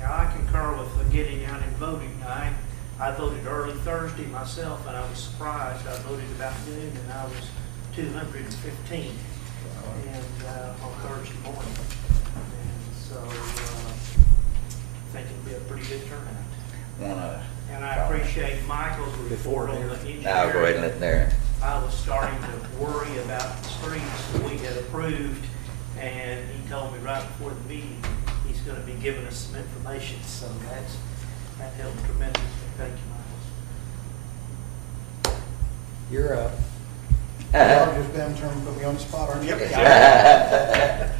Now, I concur with the getting out and voting. I voted early Thursday myself, and I was surprised. I voted about noon, and I was 215 on Thursday morning. And so I think it'll be a pretty good turnout. And I appreciate Michael's report on the engineering. Now go ahead and let Darren. I was starting to worry about the streets that we had approved, and he told me right before the meeting he's going to be giving us some information, so that helped tremendously. Thank you, Michael. You're up. Y'all just been trying to put me on the spot, aren't you? Yep.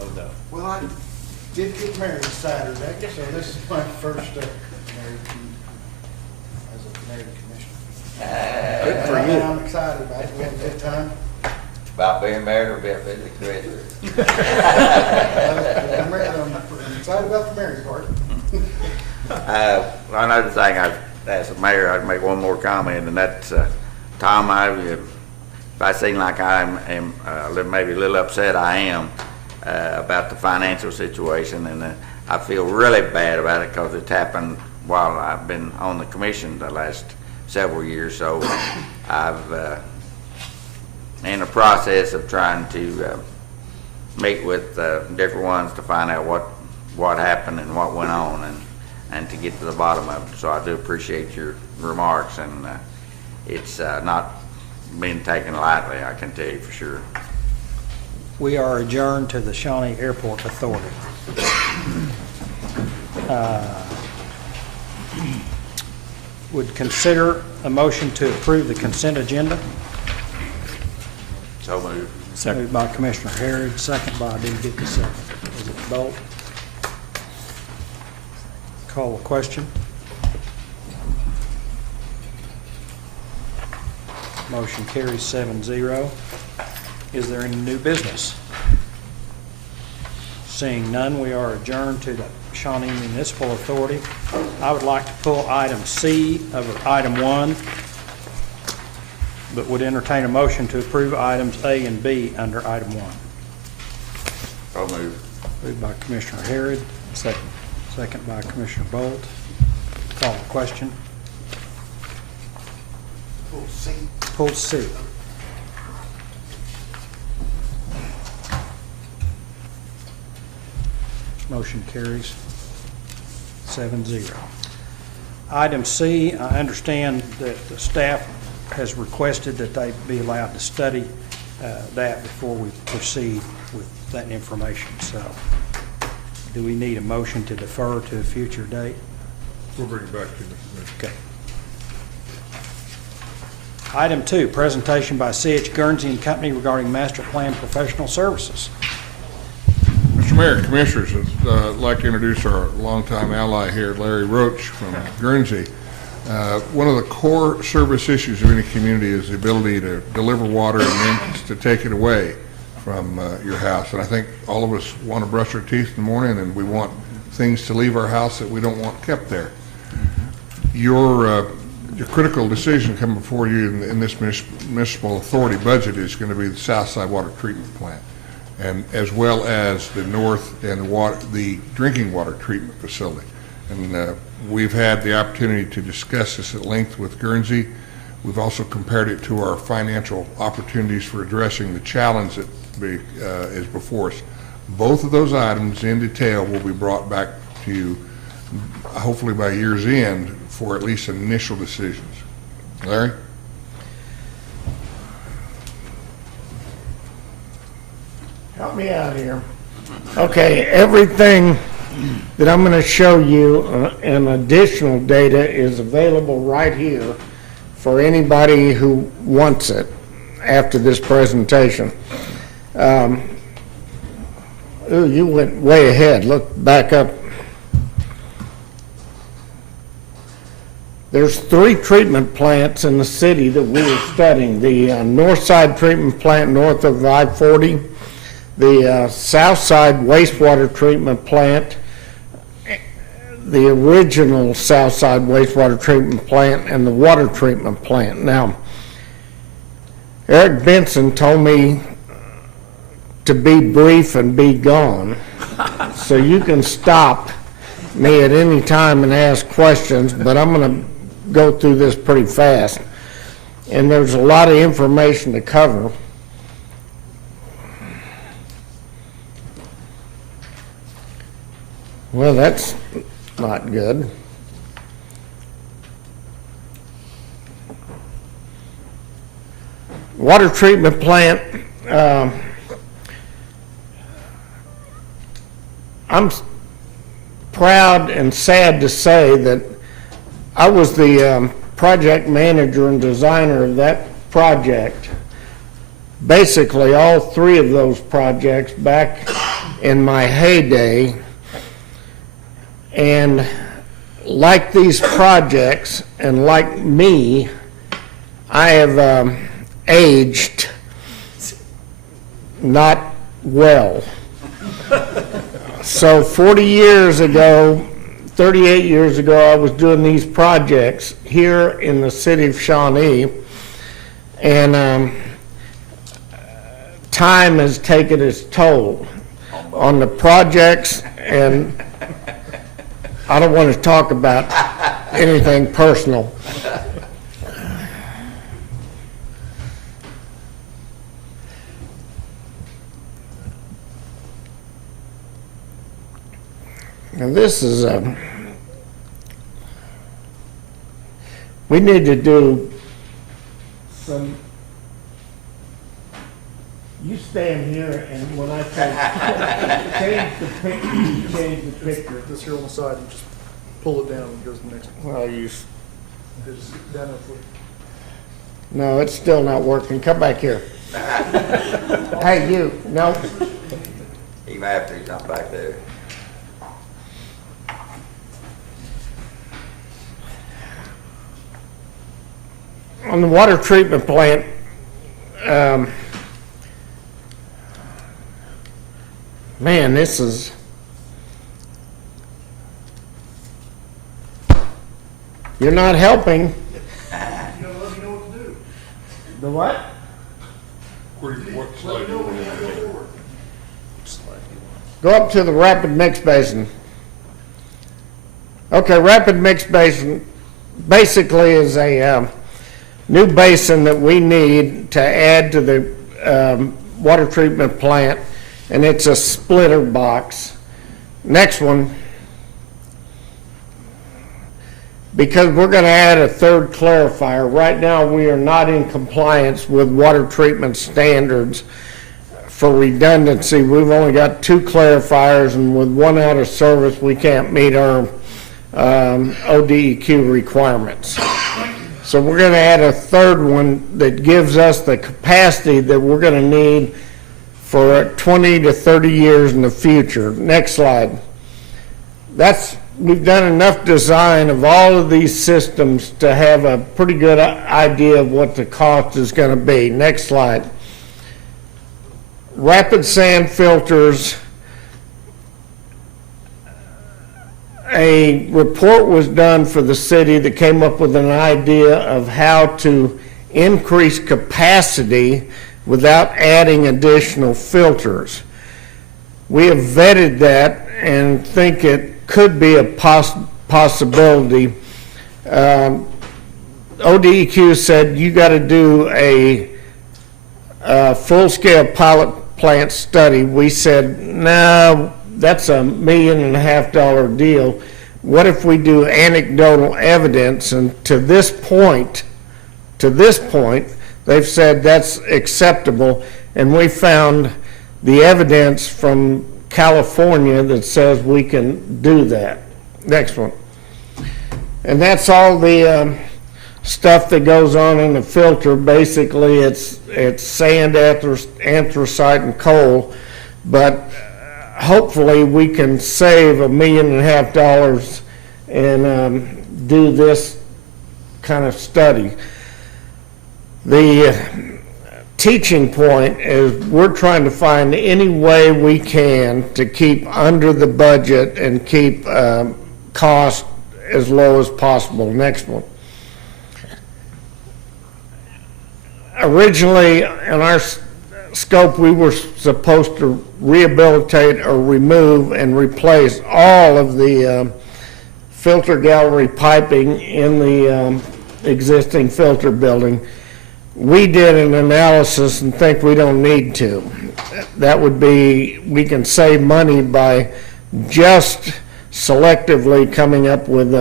Oh, no. Well, I did get married Saturday, so this is my first as a married commissioner. Good for And you. I'm excited about it. We had a good time. About being married or about being the commissioner? I'm excited about the married part. Another thing, as a mayor, I'd make one more comment, and that's, Tom, if I seem like I am maybe a little upset, I am about the financial situation, and I feel really bad about it because it's happened while I've been on the commission the last several years. So I've in the process of trying to meet with different ones to find out what happened and what went on, and to get to the bottom of it. So I do appreciate your remarks, and it's not being taken lightly, I can tell you for sure. We are adjourned to the Shawnee Airport Authority. Would consider a motion to approve the consent agenda. So moved. Moved by Commissioner Harrod, second by, I didn't get the second. Was it Bolt? Call a question. Motion carries 7-0. Is there any new business? Seeing none, we are adjourned to the Shawnee Municipal Authority. I would like to pull item C over item 1, but would entertain a motion to approve items A and B under item 1. So moved. Moved by Commissioner Harrod. Second. Second by Commissioner Bolt. Call the question. Pull C. Pull C. Motion carries 7-0. Item C, I understand that the staff has requested that they be allowed to study that before we proceed with that information. So do we need a motion to defer to a future date? We'll bring it back to you, Mr. Mayor. Okay. Item 2, presentation by C.H. Guernsey and Company regarding master plan professional services. Mr. Mayor, Commissioners, I'd like to introduce our longtime ally here, Larry Roach from Guernsey. One of the core service issues of any community is the ability to deliver water and then to take it away from your house. And I think all of us want to brush our teeth in the morning, and we want things to leave our house that we don't want kept there. Your critical decision coming before you in this municipal authority budget is going to be the Southside water treatment plant, and as well as the north and the drinking water treatment facility. And we've had the opportunity to discuss this at length with Guernsey. We've also compared it to our financial opportunities for addressing the challenge that is before us. Both of those items in detail will be brought back to you hopefully by year's end for at least initial decisions. Larry? Help me out here. Okay, everything that I'm going to show you and additional data is available right here for anybody who wants it after this presentation. Ooh, you went way ahead. Look back up. There's 3 treatment plants in the city that we are studying. The North Side treatment plant north of I-40, the Southside wastewater treatment plant, the original Southside wastewater treatment plant, and the water treatment plant. Now, Eric Benson told me to be brief and be gone, so you can stop me at any time and ask questions, but I'm going to go through this pretty fast. And there's a lot of information to cover. Well, that's not good. Water treatment plant, I'm proud and sad to say that I was the project manager and designer of that project. Basically, all 3 of those projects back in my heyday. And like these projects, and like me, I have aged not well. So 40 years ago, 38 years ago, I was doing these projects here in the city of Shawnee, and time has taken its toll on the projects, and I don't want to talk about anything personal. And this is we need to do You stand here and when I say change the picture, you change the picture. This here on the side, and just pull it down and it goes to the next one. Well, It's down up with. no, it's still not working. Come back here. Hey, you, no. Even after he's not back there. On the water treatment plant, man, this is, you're not helping. You gotta let me know what to do. The what? What slide Let me do know you when want you to go do? forward. Go up to the rapid mix basin. Okay, rapid mix basin basically is a new basin that we need to add to the water treatment plant, and it's a splitter box. Next one. Because we're going to add a third clarifier. Right now, we are not in compliance with water treatment standards. For redundancy, we've only got 2 clarifiers, and with 1 out of service, we can't meet our ODEQ requirements. So we're going to add a third one that gives us the capacity that we're going to need for 20 to 30 years in the future. Next slide. We've done enough design of all of these systems to have a pretty good idea of what the cost is going to be. Next slide. Rapid sand filters. A report was done for the city that came up with an idea of how to increase capacity without adding additional filters. We have vetted that and think it could be a possibility. ODEQ said you got to do a full-scale pilot plant study. We said, no, that's $1.5 million deal. What if we do anecdotal evidence? And to this point, they've said that's acceptable, and we found the evidence from California that says we can do that. Next one. And that's all the stuff that goes on in the filter. Basically, it's sand, anthracite, and coal, but hopefully we can save $1.5 million and do this kind of study. The teaching point is we're trying to find any way we can to keep under the budget and keep cost as low as possible. Next one. Originally, in our scope, we were supposed to rehabilitate or remove and replace all of the filter gallery piping in the existing filter building. We did an analysis and think we don't need to. That would be, we can save money by just selectively coming up with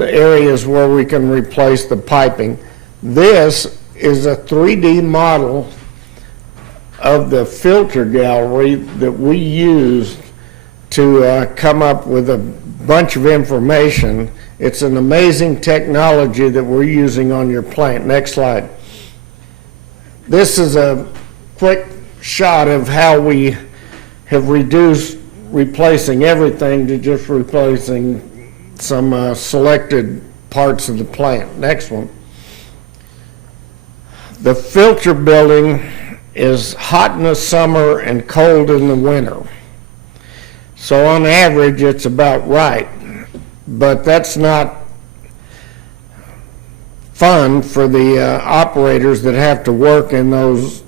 areas where we can replace the piping. This is a 3D model of the filter gallery that we used to come up with a bunch of information. It's an amazing technology that we're using on your plant. Next slide. This is a quick shot of how we have reduced replacing everything to just replacing some selected parts of the plant. Next one. The filter building is hot in the summer and cold in the winter. So on average, it's about right. But that's not fun for the operators that have to work in those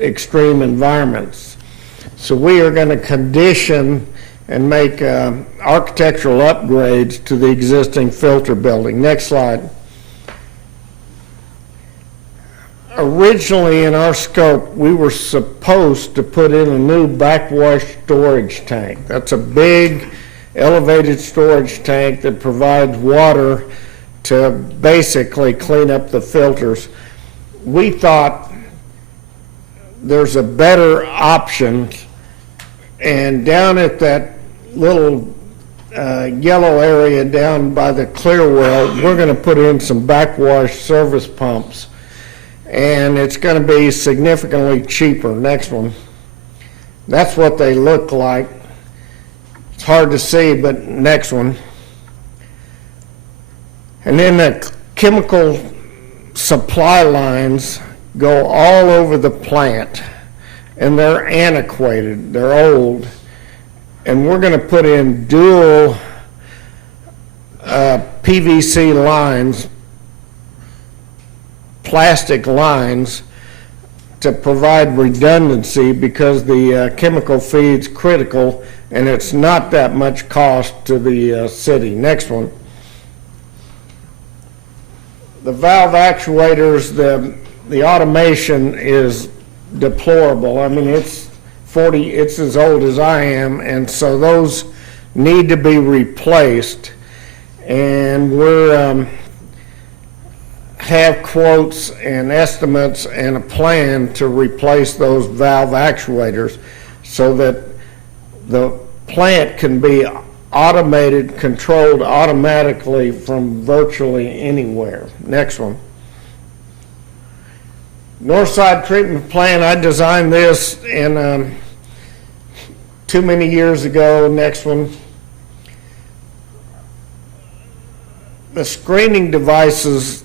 extreme environments. So we are going to condition and make architectural upgrades to the existing filter building. Next slide. Originally in our scope, we were supposed to put in a new backwash storage tank. That's a big elevated storage tank that provides water to basically clean up the filters. We thought there's a better option, and down at that little yellow area down by the clear well, we're going to put in some backwash service pumps, and it's going to be significantly cheaper. Next one. That's what they look like. It's hard to see, but next one. And then the chemical supply lines go all over the plant, and they're antiquated, they're old, and we're going to put in dual PVC lines, plastic lines, to provide redundancy because the chemical feed's critical, and it's not that much cost to the city. Next one. The valve actuators, the automation is deplorable. I mean, it's as old as I am, and so those need to be replaced. And we're have quotes and estimates and a plan to replace those valve actuators so that the plant can be automated, controlled automatically from virtually anywhere. Next one. Northside treatment plant, I designed this in too many years ago. Next one. The screening devices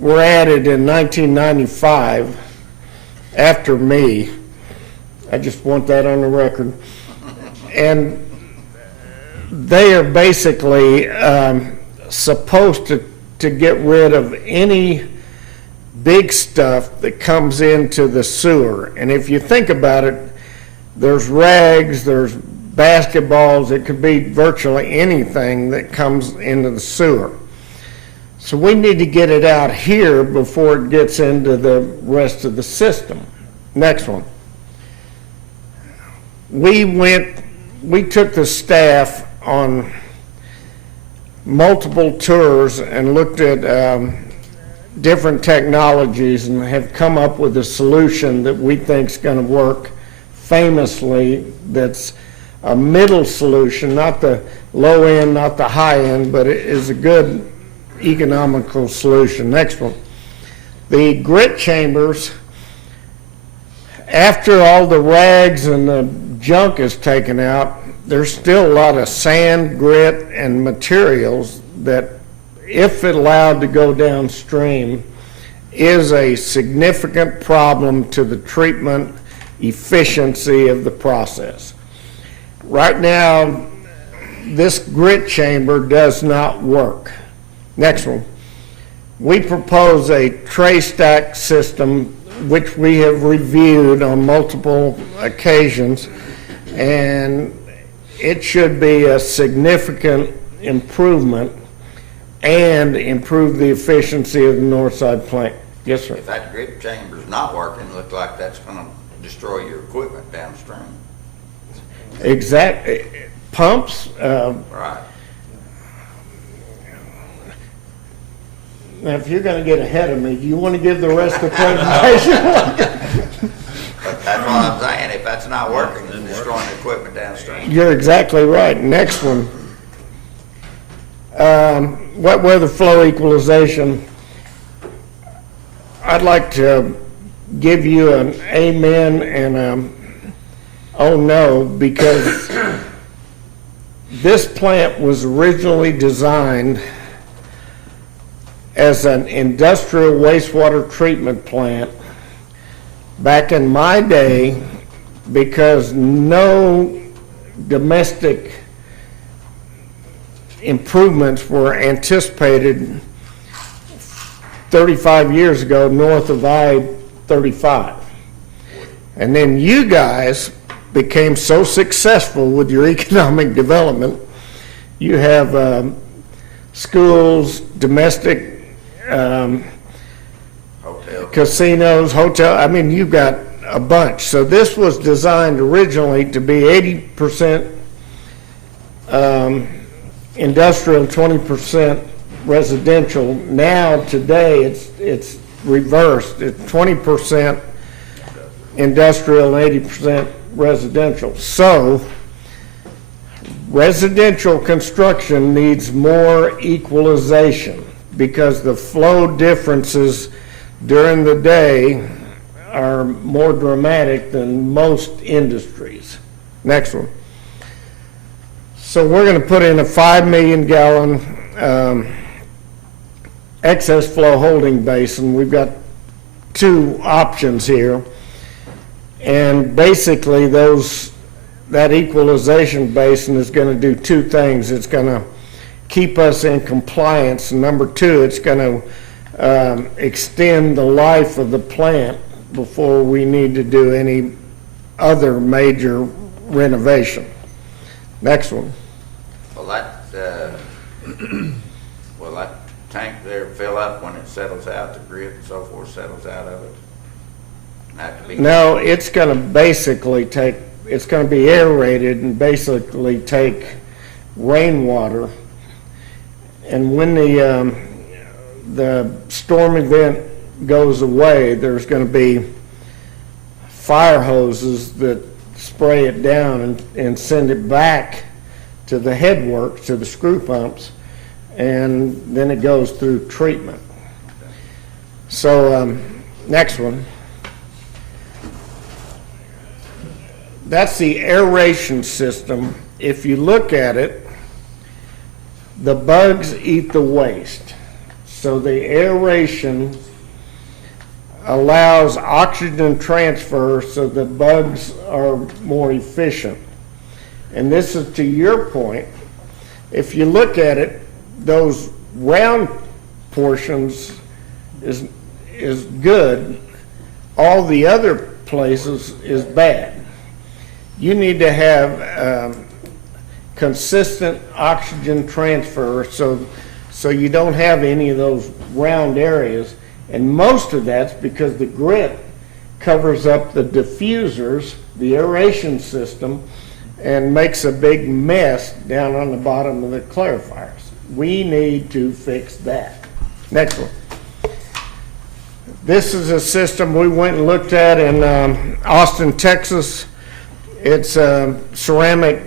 were added in 1995 after me. I just want that on the record. And they are basically supposed to get rid of any big stuff that comes into the sewer. And if you think about it, there's rags, there's basketballs, it could be virtually anything that comes into the sewer. So we need to get it out here before it gets into the rest of the system. Next one. We took the staff on multiple tours and looked at different technologies and have come up with a solution that we think is going to work famously. That's a middle solution, not the low end, not the high end, but it is a good economical solution. Next one. The grit chambers, after all the rags and the junk is taken out, there's still a lot of sand, grit, and materials that, if it allowed to go downstream, is a significant problem to the treatment efficiency of the process. Right now, this grit chamber does not work. Next one. We propose a tray stack system, which we have reviewed on multiple occasions, and it should be a significant improvement and improve the efficiency of the Northside plant. Yes, sir. If that grit chamber's not working, it looks like that's going to destroy your equipment downstream. Exactly. Pumps. Right. Now, if you're going to get ahead of me, do you want to give the rest of the presentation? But that's what I'm saying. If that's not working, it's destroying the equipment downstream. You're exactly right. Next one. Wet weather flow equalization. I'd like to give you an amen and a oh no, because this plant was originally designed as an industrial wastewater treatment plant back in my day, because no domestic improvements were anticipated 35 years ago north of I-35. And then you guys became so successful with your economic development. You have schools, domestic casinos, hotel. I mean, you've got a bunch. So this was designed originally to be 80% industrial, 20% residential. Now, today, it's reversed. It's 20% industrial and 80% residential. So, residential construction needs more equalization because the flow differences during the day are more dramatic than most industries. Next one. So we're going to put in a 5 million gallon excess flow holding basin. We've got two options here. And basically that equalization basin is going to do two things. It's going to keep us in compliance. And number two, it's going to extend the life of the plant before we need to do any other major renovation. Next one. Well, will that tank there fill up when it settles out, the grit and so forth settles out of it? Have to be. No, it's going to basically it's going to be aerated and basically take rainwater. And when the storm event goes away, there's going to be fire hoses that spray it down and send it back to the headworks, to the screw pumps, and then it goes through treatment. So, next one. That's the aeration system. If you look at it, the bugs eat the waste. So the aeration allows oxygen transfer so the bugs are more efficient. And this is to your point. If you look at it, those round portions is good. All the other places is bad. You need to have consistent oxygen transfer so you don't have any of those round areas. And most of that's because the grit covers up the diffusers, the aeration system, and makes a big mess down on the bottom of the clarifiers. We need to fix that. Next one. This is a system we went and looked at in Austin, Texas. It's ceramic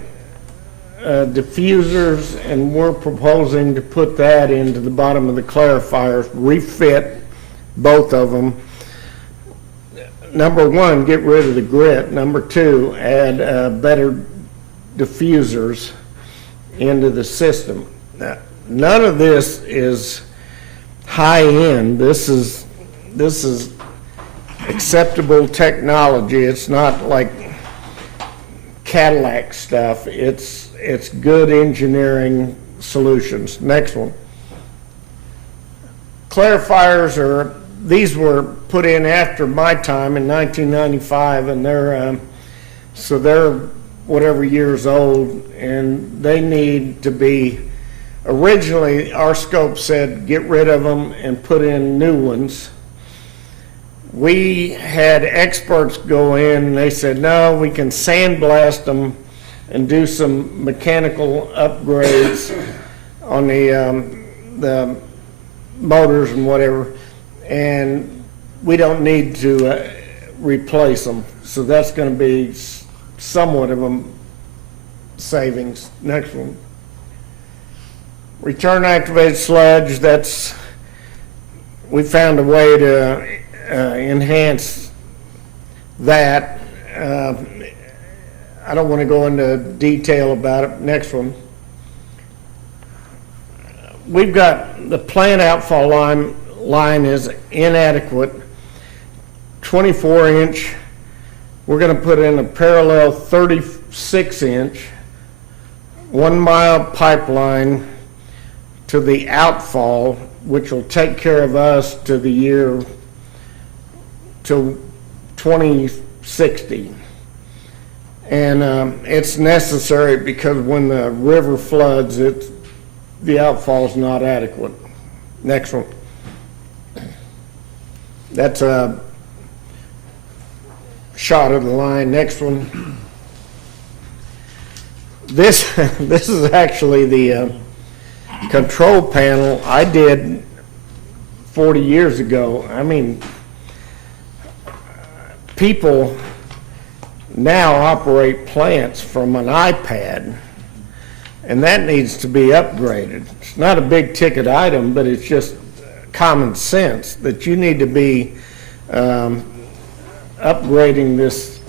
diffusers, and we're proposing to put that into the bottom of the clarifiers, refit both of them. Number one, get rid of the grit. Number two, add better diffusers into the system. Now, none of this is high end. This is acceptable technology. It's not like Cadillac stuff. It's good engineering solutions. Next one. Clarifiers these were put in after my time in 1995, and they're whatever years old, and they need to be, originally our scope said get rid of them and put in new ones. We had experts go in and they said, no, we can sandblast them and do some mechanical upgrades on the motors and whatever, and we don't need to replace them. So that's going to be somewhat of a savings. Next one. Return activated sludge, we found a way to enhance that. I don't want to go into detail about it. Next one. We've got the plant outfall line is inadequate, 24-inch. We're going to put in a parallel 36-inch, 1 mile pipeline to the outfall, which will take care of us to the year to 2060. And it's necessary because when the river floods, the outfall's not adequate. Next one. That's a shot of the line. Next one. This is actually the control panel I did 40 years ago. I mean, people now operate plants from an iPad, and that needs to be upgraded. It's not a big ticket item, but it's just common sense that you need to be upgrading this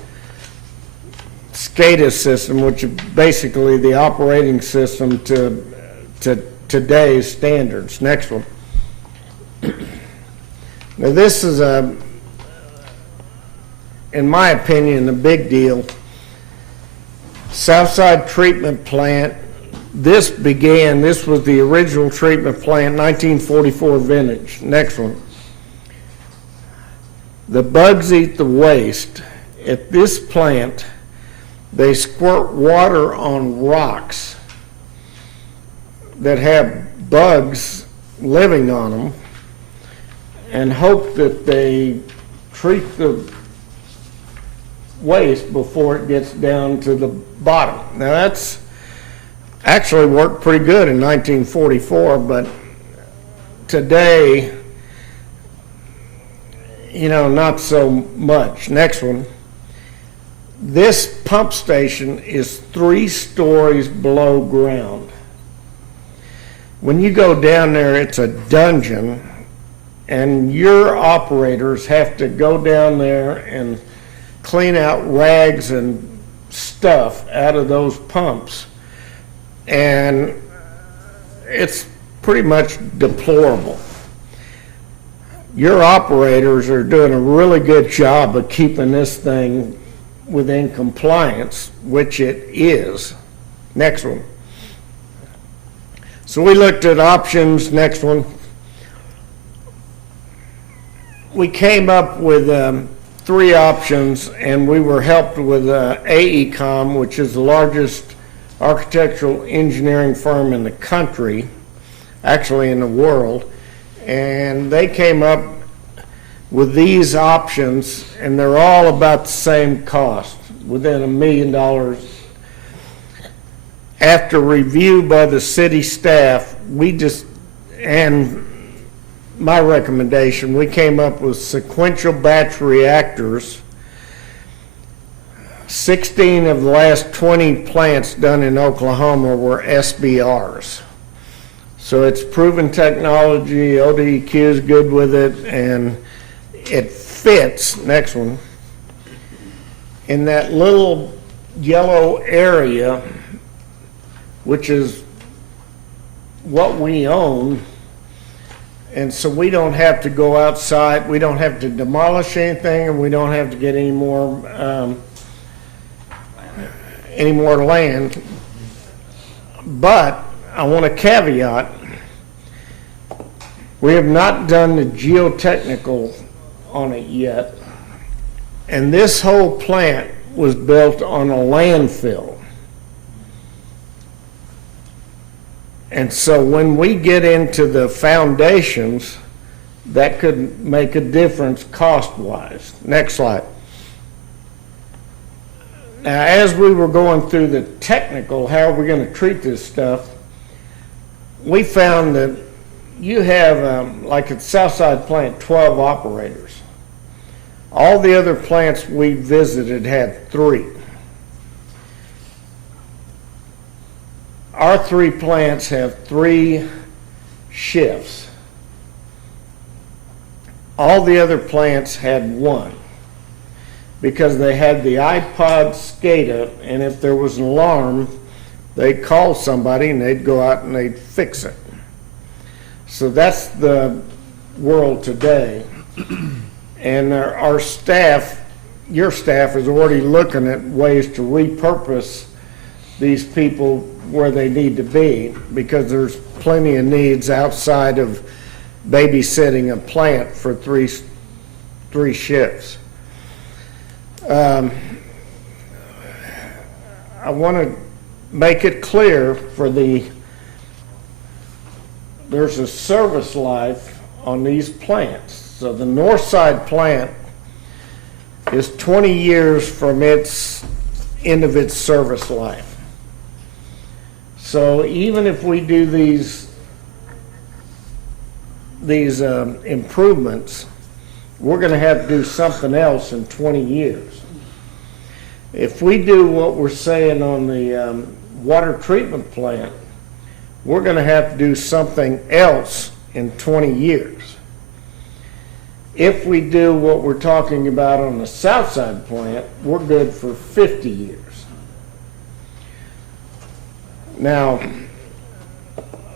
SCADA system, which is basically the operating system to today's standards. Next one. Now this is in my opinion, a big deal. Southside treatment plant. This was the original treatment plant, 1944 vintage. Next one. The bugs eat the waste. At this plant, they squirt water on rocks that have bugs living on them and hope that they treat the waste before it gets down to the bottom. Now that's actually worked pretty good in 1944, but today, not so much. Next one. This pump station is 3 stories below ground. When you go down there, it's a dungeon, and your operators have to go down there and clean out rags and stuff out of those pumps. And it's pretty much deplorable. Your operators are doing a really good job of keeping this thing within compliance, which it is. Next one. So we looked at options. Next one. We came up with 3 options, and we were helped with AECOM, which is the largest architectural engineering firm in the country, actually in the world, and they came up with these options, and they're all about the same cost, within $1 million. After review by the city staff, and my recommendation, we came up with sequential batch reactors. 16 of the last 20 plants done in Oklahoma were SBRs. So it's proven technology, ODEQ is good with it, and it fits. Next one. In that little yellow area, which is what we own, and so we don't have to go outside, we don't have to demolish anything, and we don't have to get any more land. But I want to caveat, we have not done the geotechnical on it yet, and this whole plant was built on a landfill. And so when we get into the foundations, that could make a difference cost-wise. Next slide. Now, as we were going through the technical, how are we going to treat this stuff, we found that you have, like at Southside plant, 12 operators. All the other plants we visited had 3. Our 3 plants have 3 shifts. All the other plants had 1 because they had the iPod SCADA, and if there was an alarm, they'd call somebody and they'd go out and they'd fix it. So that's the world today. And our staff, your staff, is already looking at ways to repurpose these people where they need to be, because there's plenty of needs outside of babysitting a plant for three shifts. I want to make it clear there's a service life on these plants. So the Northside plant is 20 years from its end of its service life. So even if we do these these improvements, we're gonna have to do something else in 20 years. If we do what we're saying on the water treatment plant, we're gonna have to do something else in 20 years. If we do what we're talking about on the Southside plant, we're good for 50 years. Now,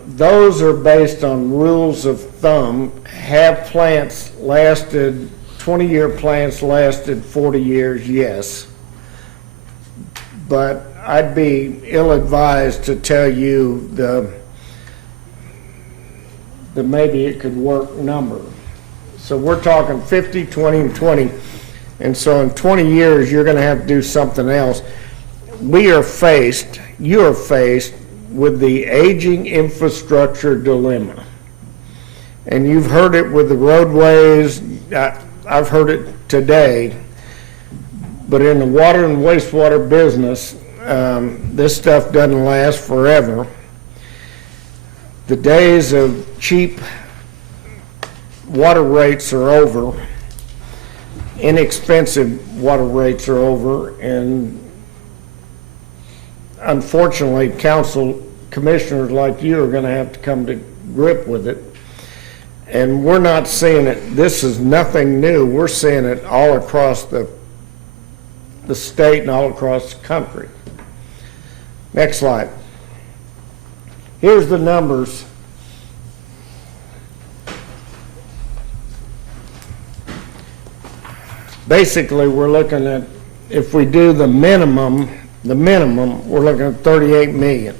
those are based on rules of thumb. Have plants lasted, 20-year plants lasted 40 years? Yes. But I'd be ill-advised to tell you the maybe it could work number. So we're talking 50, 20, and 20. And so in 20 years, you're going to have to do something else. You are faced with the aging infrastructure dilemma. And you've heard it with the roadways. I've heard it today. But in the water and wastewater business, this stuff doesn't last forever. The days of cheap water rates are over. Inexpensive water rates are over, and unfortunately, council commissioners like you are going to have to come to grip with it. And we're not seeing it. This is nothing new. We're seeing it all across the state and all across the country. Next slide. Here's the numbers. Basically, we're looking at, if we do the minimum, we're looking at 38 million.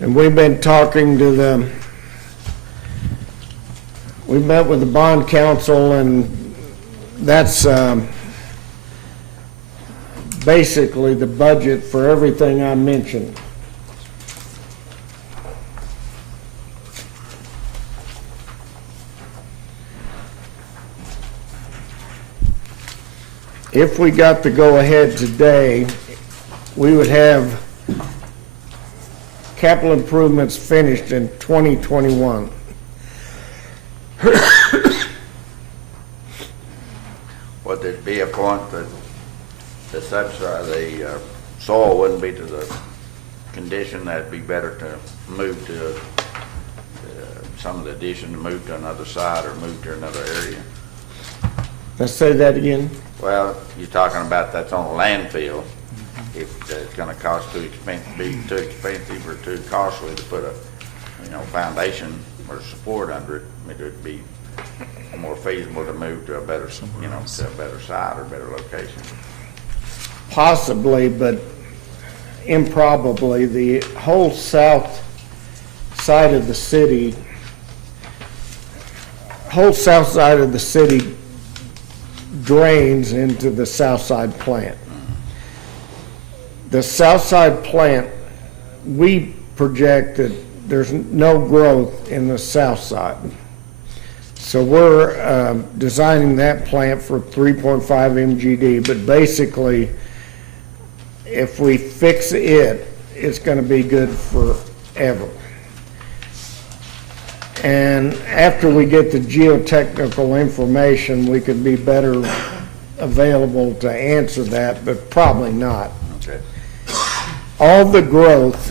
And we've been talking to we met with the bond council, and that's basically the budget for everything I mentioned. If we got to go ahead today, we would have capital improvements finished in 2021. Would there be a point that the substrate, the soil wouldn't be to the condition that it'd be better to move to some of the addition to move to another site or move to another area? Let's say that again. Well, you're talking about that's on a landfill. If it's going to cost too expensive or too costly to put a, foundation or support under it, it would be more feasible to move to a better, to a better site or better location. Possibly, but improbably. The whole south side of the city, drains into the Southside plant. The Southside plant, we project that there's no growth in the south side. So we're designing that plant for 3.5 MGD, but basically, if we fix it, it's going to be good forever. And after we get the geotechnical information, we could be better available to answer that, but probably not. Okay. All the growth,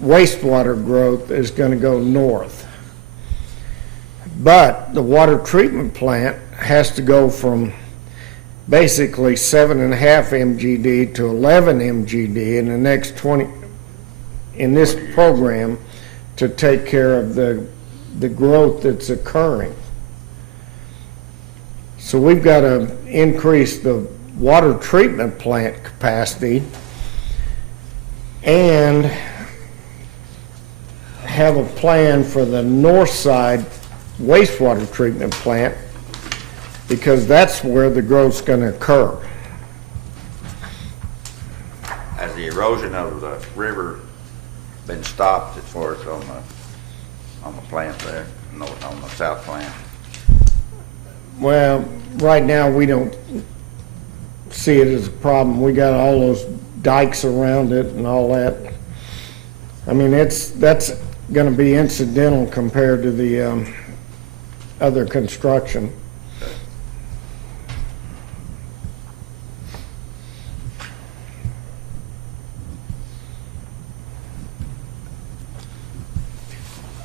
wastewater growth, is going to go north. But the water treatment plant has to go from basically 7.5 MGD to 11 MGD in the next 20, in this program, to take care of the growth that's occurring. So we've got to increase the water treatment plant capacity and have a plan for the north side wastewater treatment plant, because that's where the growth's going to occur. Has the erosion of the river been stopped as far as on the plant there, on the south plant? Well, right now we don't see it as a problem. We got all those dikes around it and all that. I mean, that's gonna be incidental compared to the, other construction.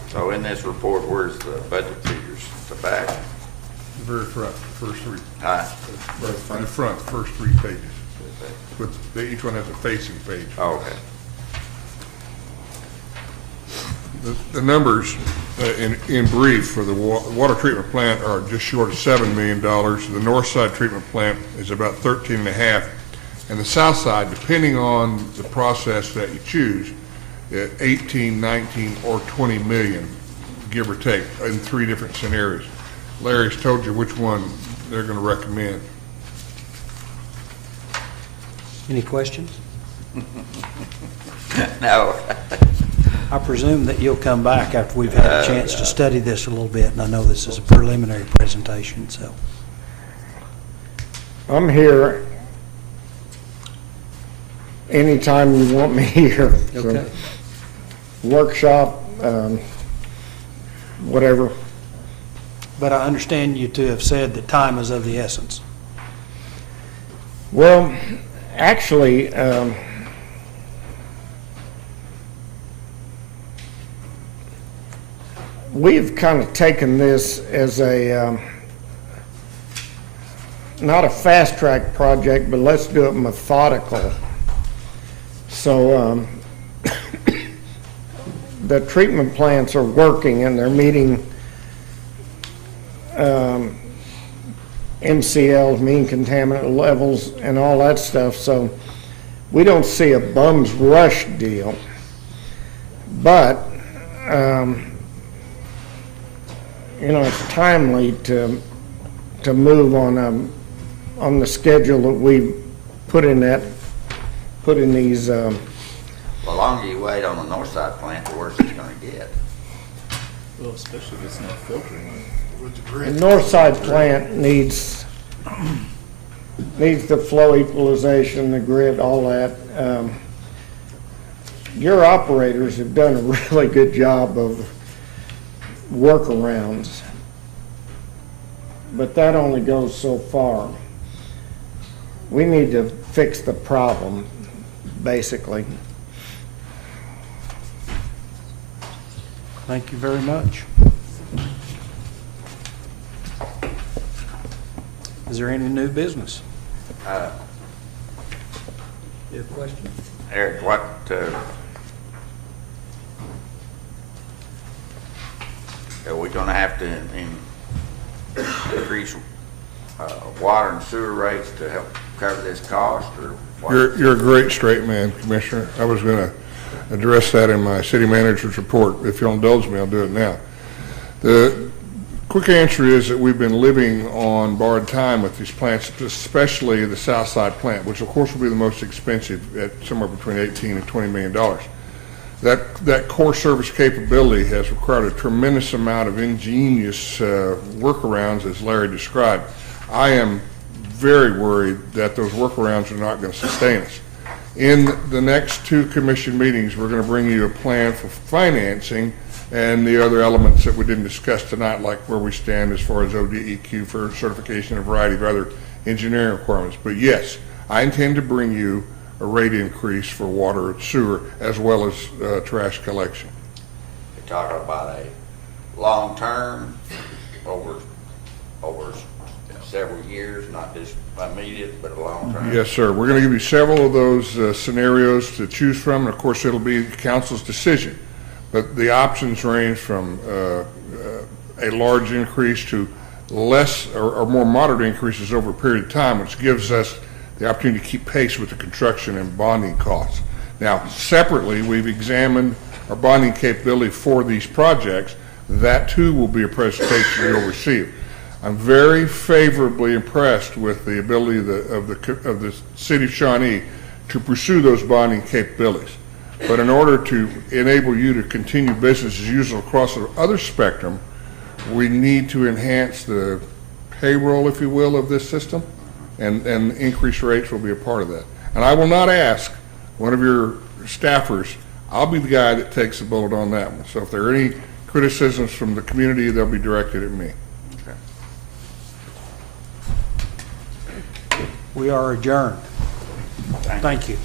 So in this report, where's the budget figures? The back? The very front, first three. Aye. In the front, first 3 pages. But each one has a facing page. Oh, okay. The numbers, in brief, for the water treatment plant are just short of $7 million. The north side treatment plant is about 13.5, and the south side, depending on the process that you choose, 18, 19, or 20 million, give or take, in 3 different scenarios. Larry's told you which one they're going to recommend. Any questions? No. I presume that you'll come back after we've had a chance to study this a little bit, and I know this is a preliminary presentation, so. I'm here anytime you want me here. So, Okay. workshop, whatever. But I understand you to have said that time is of the essence. Well, actually, we've kind of taken this as a, not a fast track project, but let's do it methodical. So the treatment plants are working and they're meeting MCLs, mean contaminant levels, and all that stuff. So we don't see a bum's rush deal. But, you know, it's timely to move on the schedule that we put in these. The longer you wait on the north side plant, the worse it's gonna get. Well, especially if it's not filtering. The north side plant needs the flow equalization, the grid, all that. Your operators have done a really good job of workarounds, but that only goes so far. We need to fix the problem, basically. Thank you very much. Is there any new business? You have a question? Eric, what, are we gonna have to increase water and sewer rates to help cover this cost, or what? You're a great straight man, Commissioner. I was going to address that in my city manager's report. If you'll indulge me, I'll do it now. The quick answer is that we've been living on borrowed time with these plants, especially the Southside plant, which of course will be the most expensive at somewhere between 18 and $20 million. That core service capability has required a tremendous amount of ingenious workarounds, as Larry described. I am very worried that those workarounds are not going to sustain us. In the next 2 commission meetings, we're going to bring you a plan for financing and the other elements that we didn't discuss tonight, like where we stand as far as ODEQ for certification, a variety of other engineering requirements. But yes, I intend to bring you a rate increase for water and sewer as well as trash collection. You're talking about a long-term, over several years, not just immediate, but a long-term? Yes, sir. We're going to give you several of those scenarios to choose from, and of course, it'll be council's decision. But the options range from a large increase to less or more moderate increases over a period of time, which gives us the opportunity to keep pace with the construction and bonding costs. Now, separately, we've examined our bonding capability for these projects. That too will be a presentation you'll receive. I'm very favorably impressed with the ability of the city of Shawnee to pursue those bonding capabilities. But in order to enable you to continue business as usual across the other spectrum, we need to enhance the payroll, if you will, of this system, and increased rates will be a part of that. And I will not ask one of your staffers, I'll be the guy that takes the bullet on that one. So if there are any criticisms from the community, they'll be directed at me. We are adjourned. Thank you.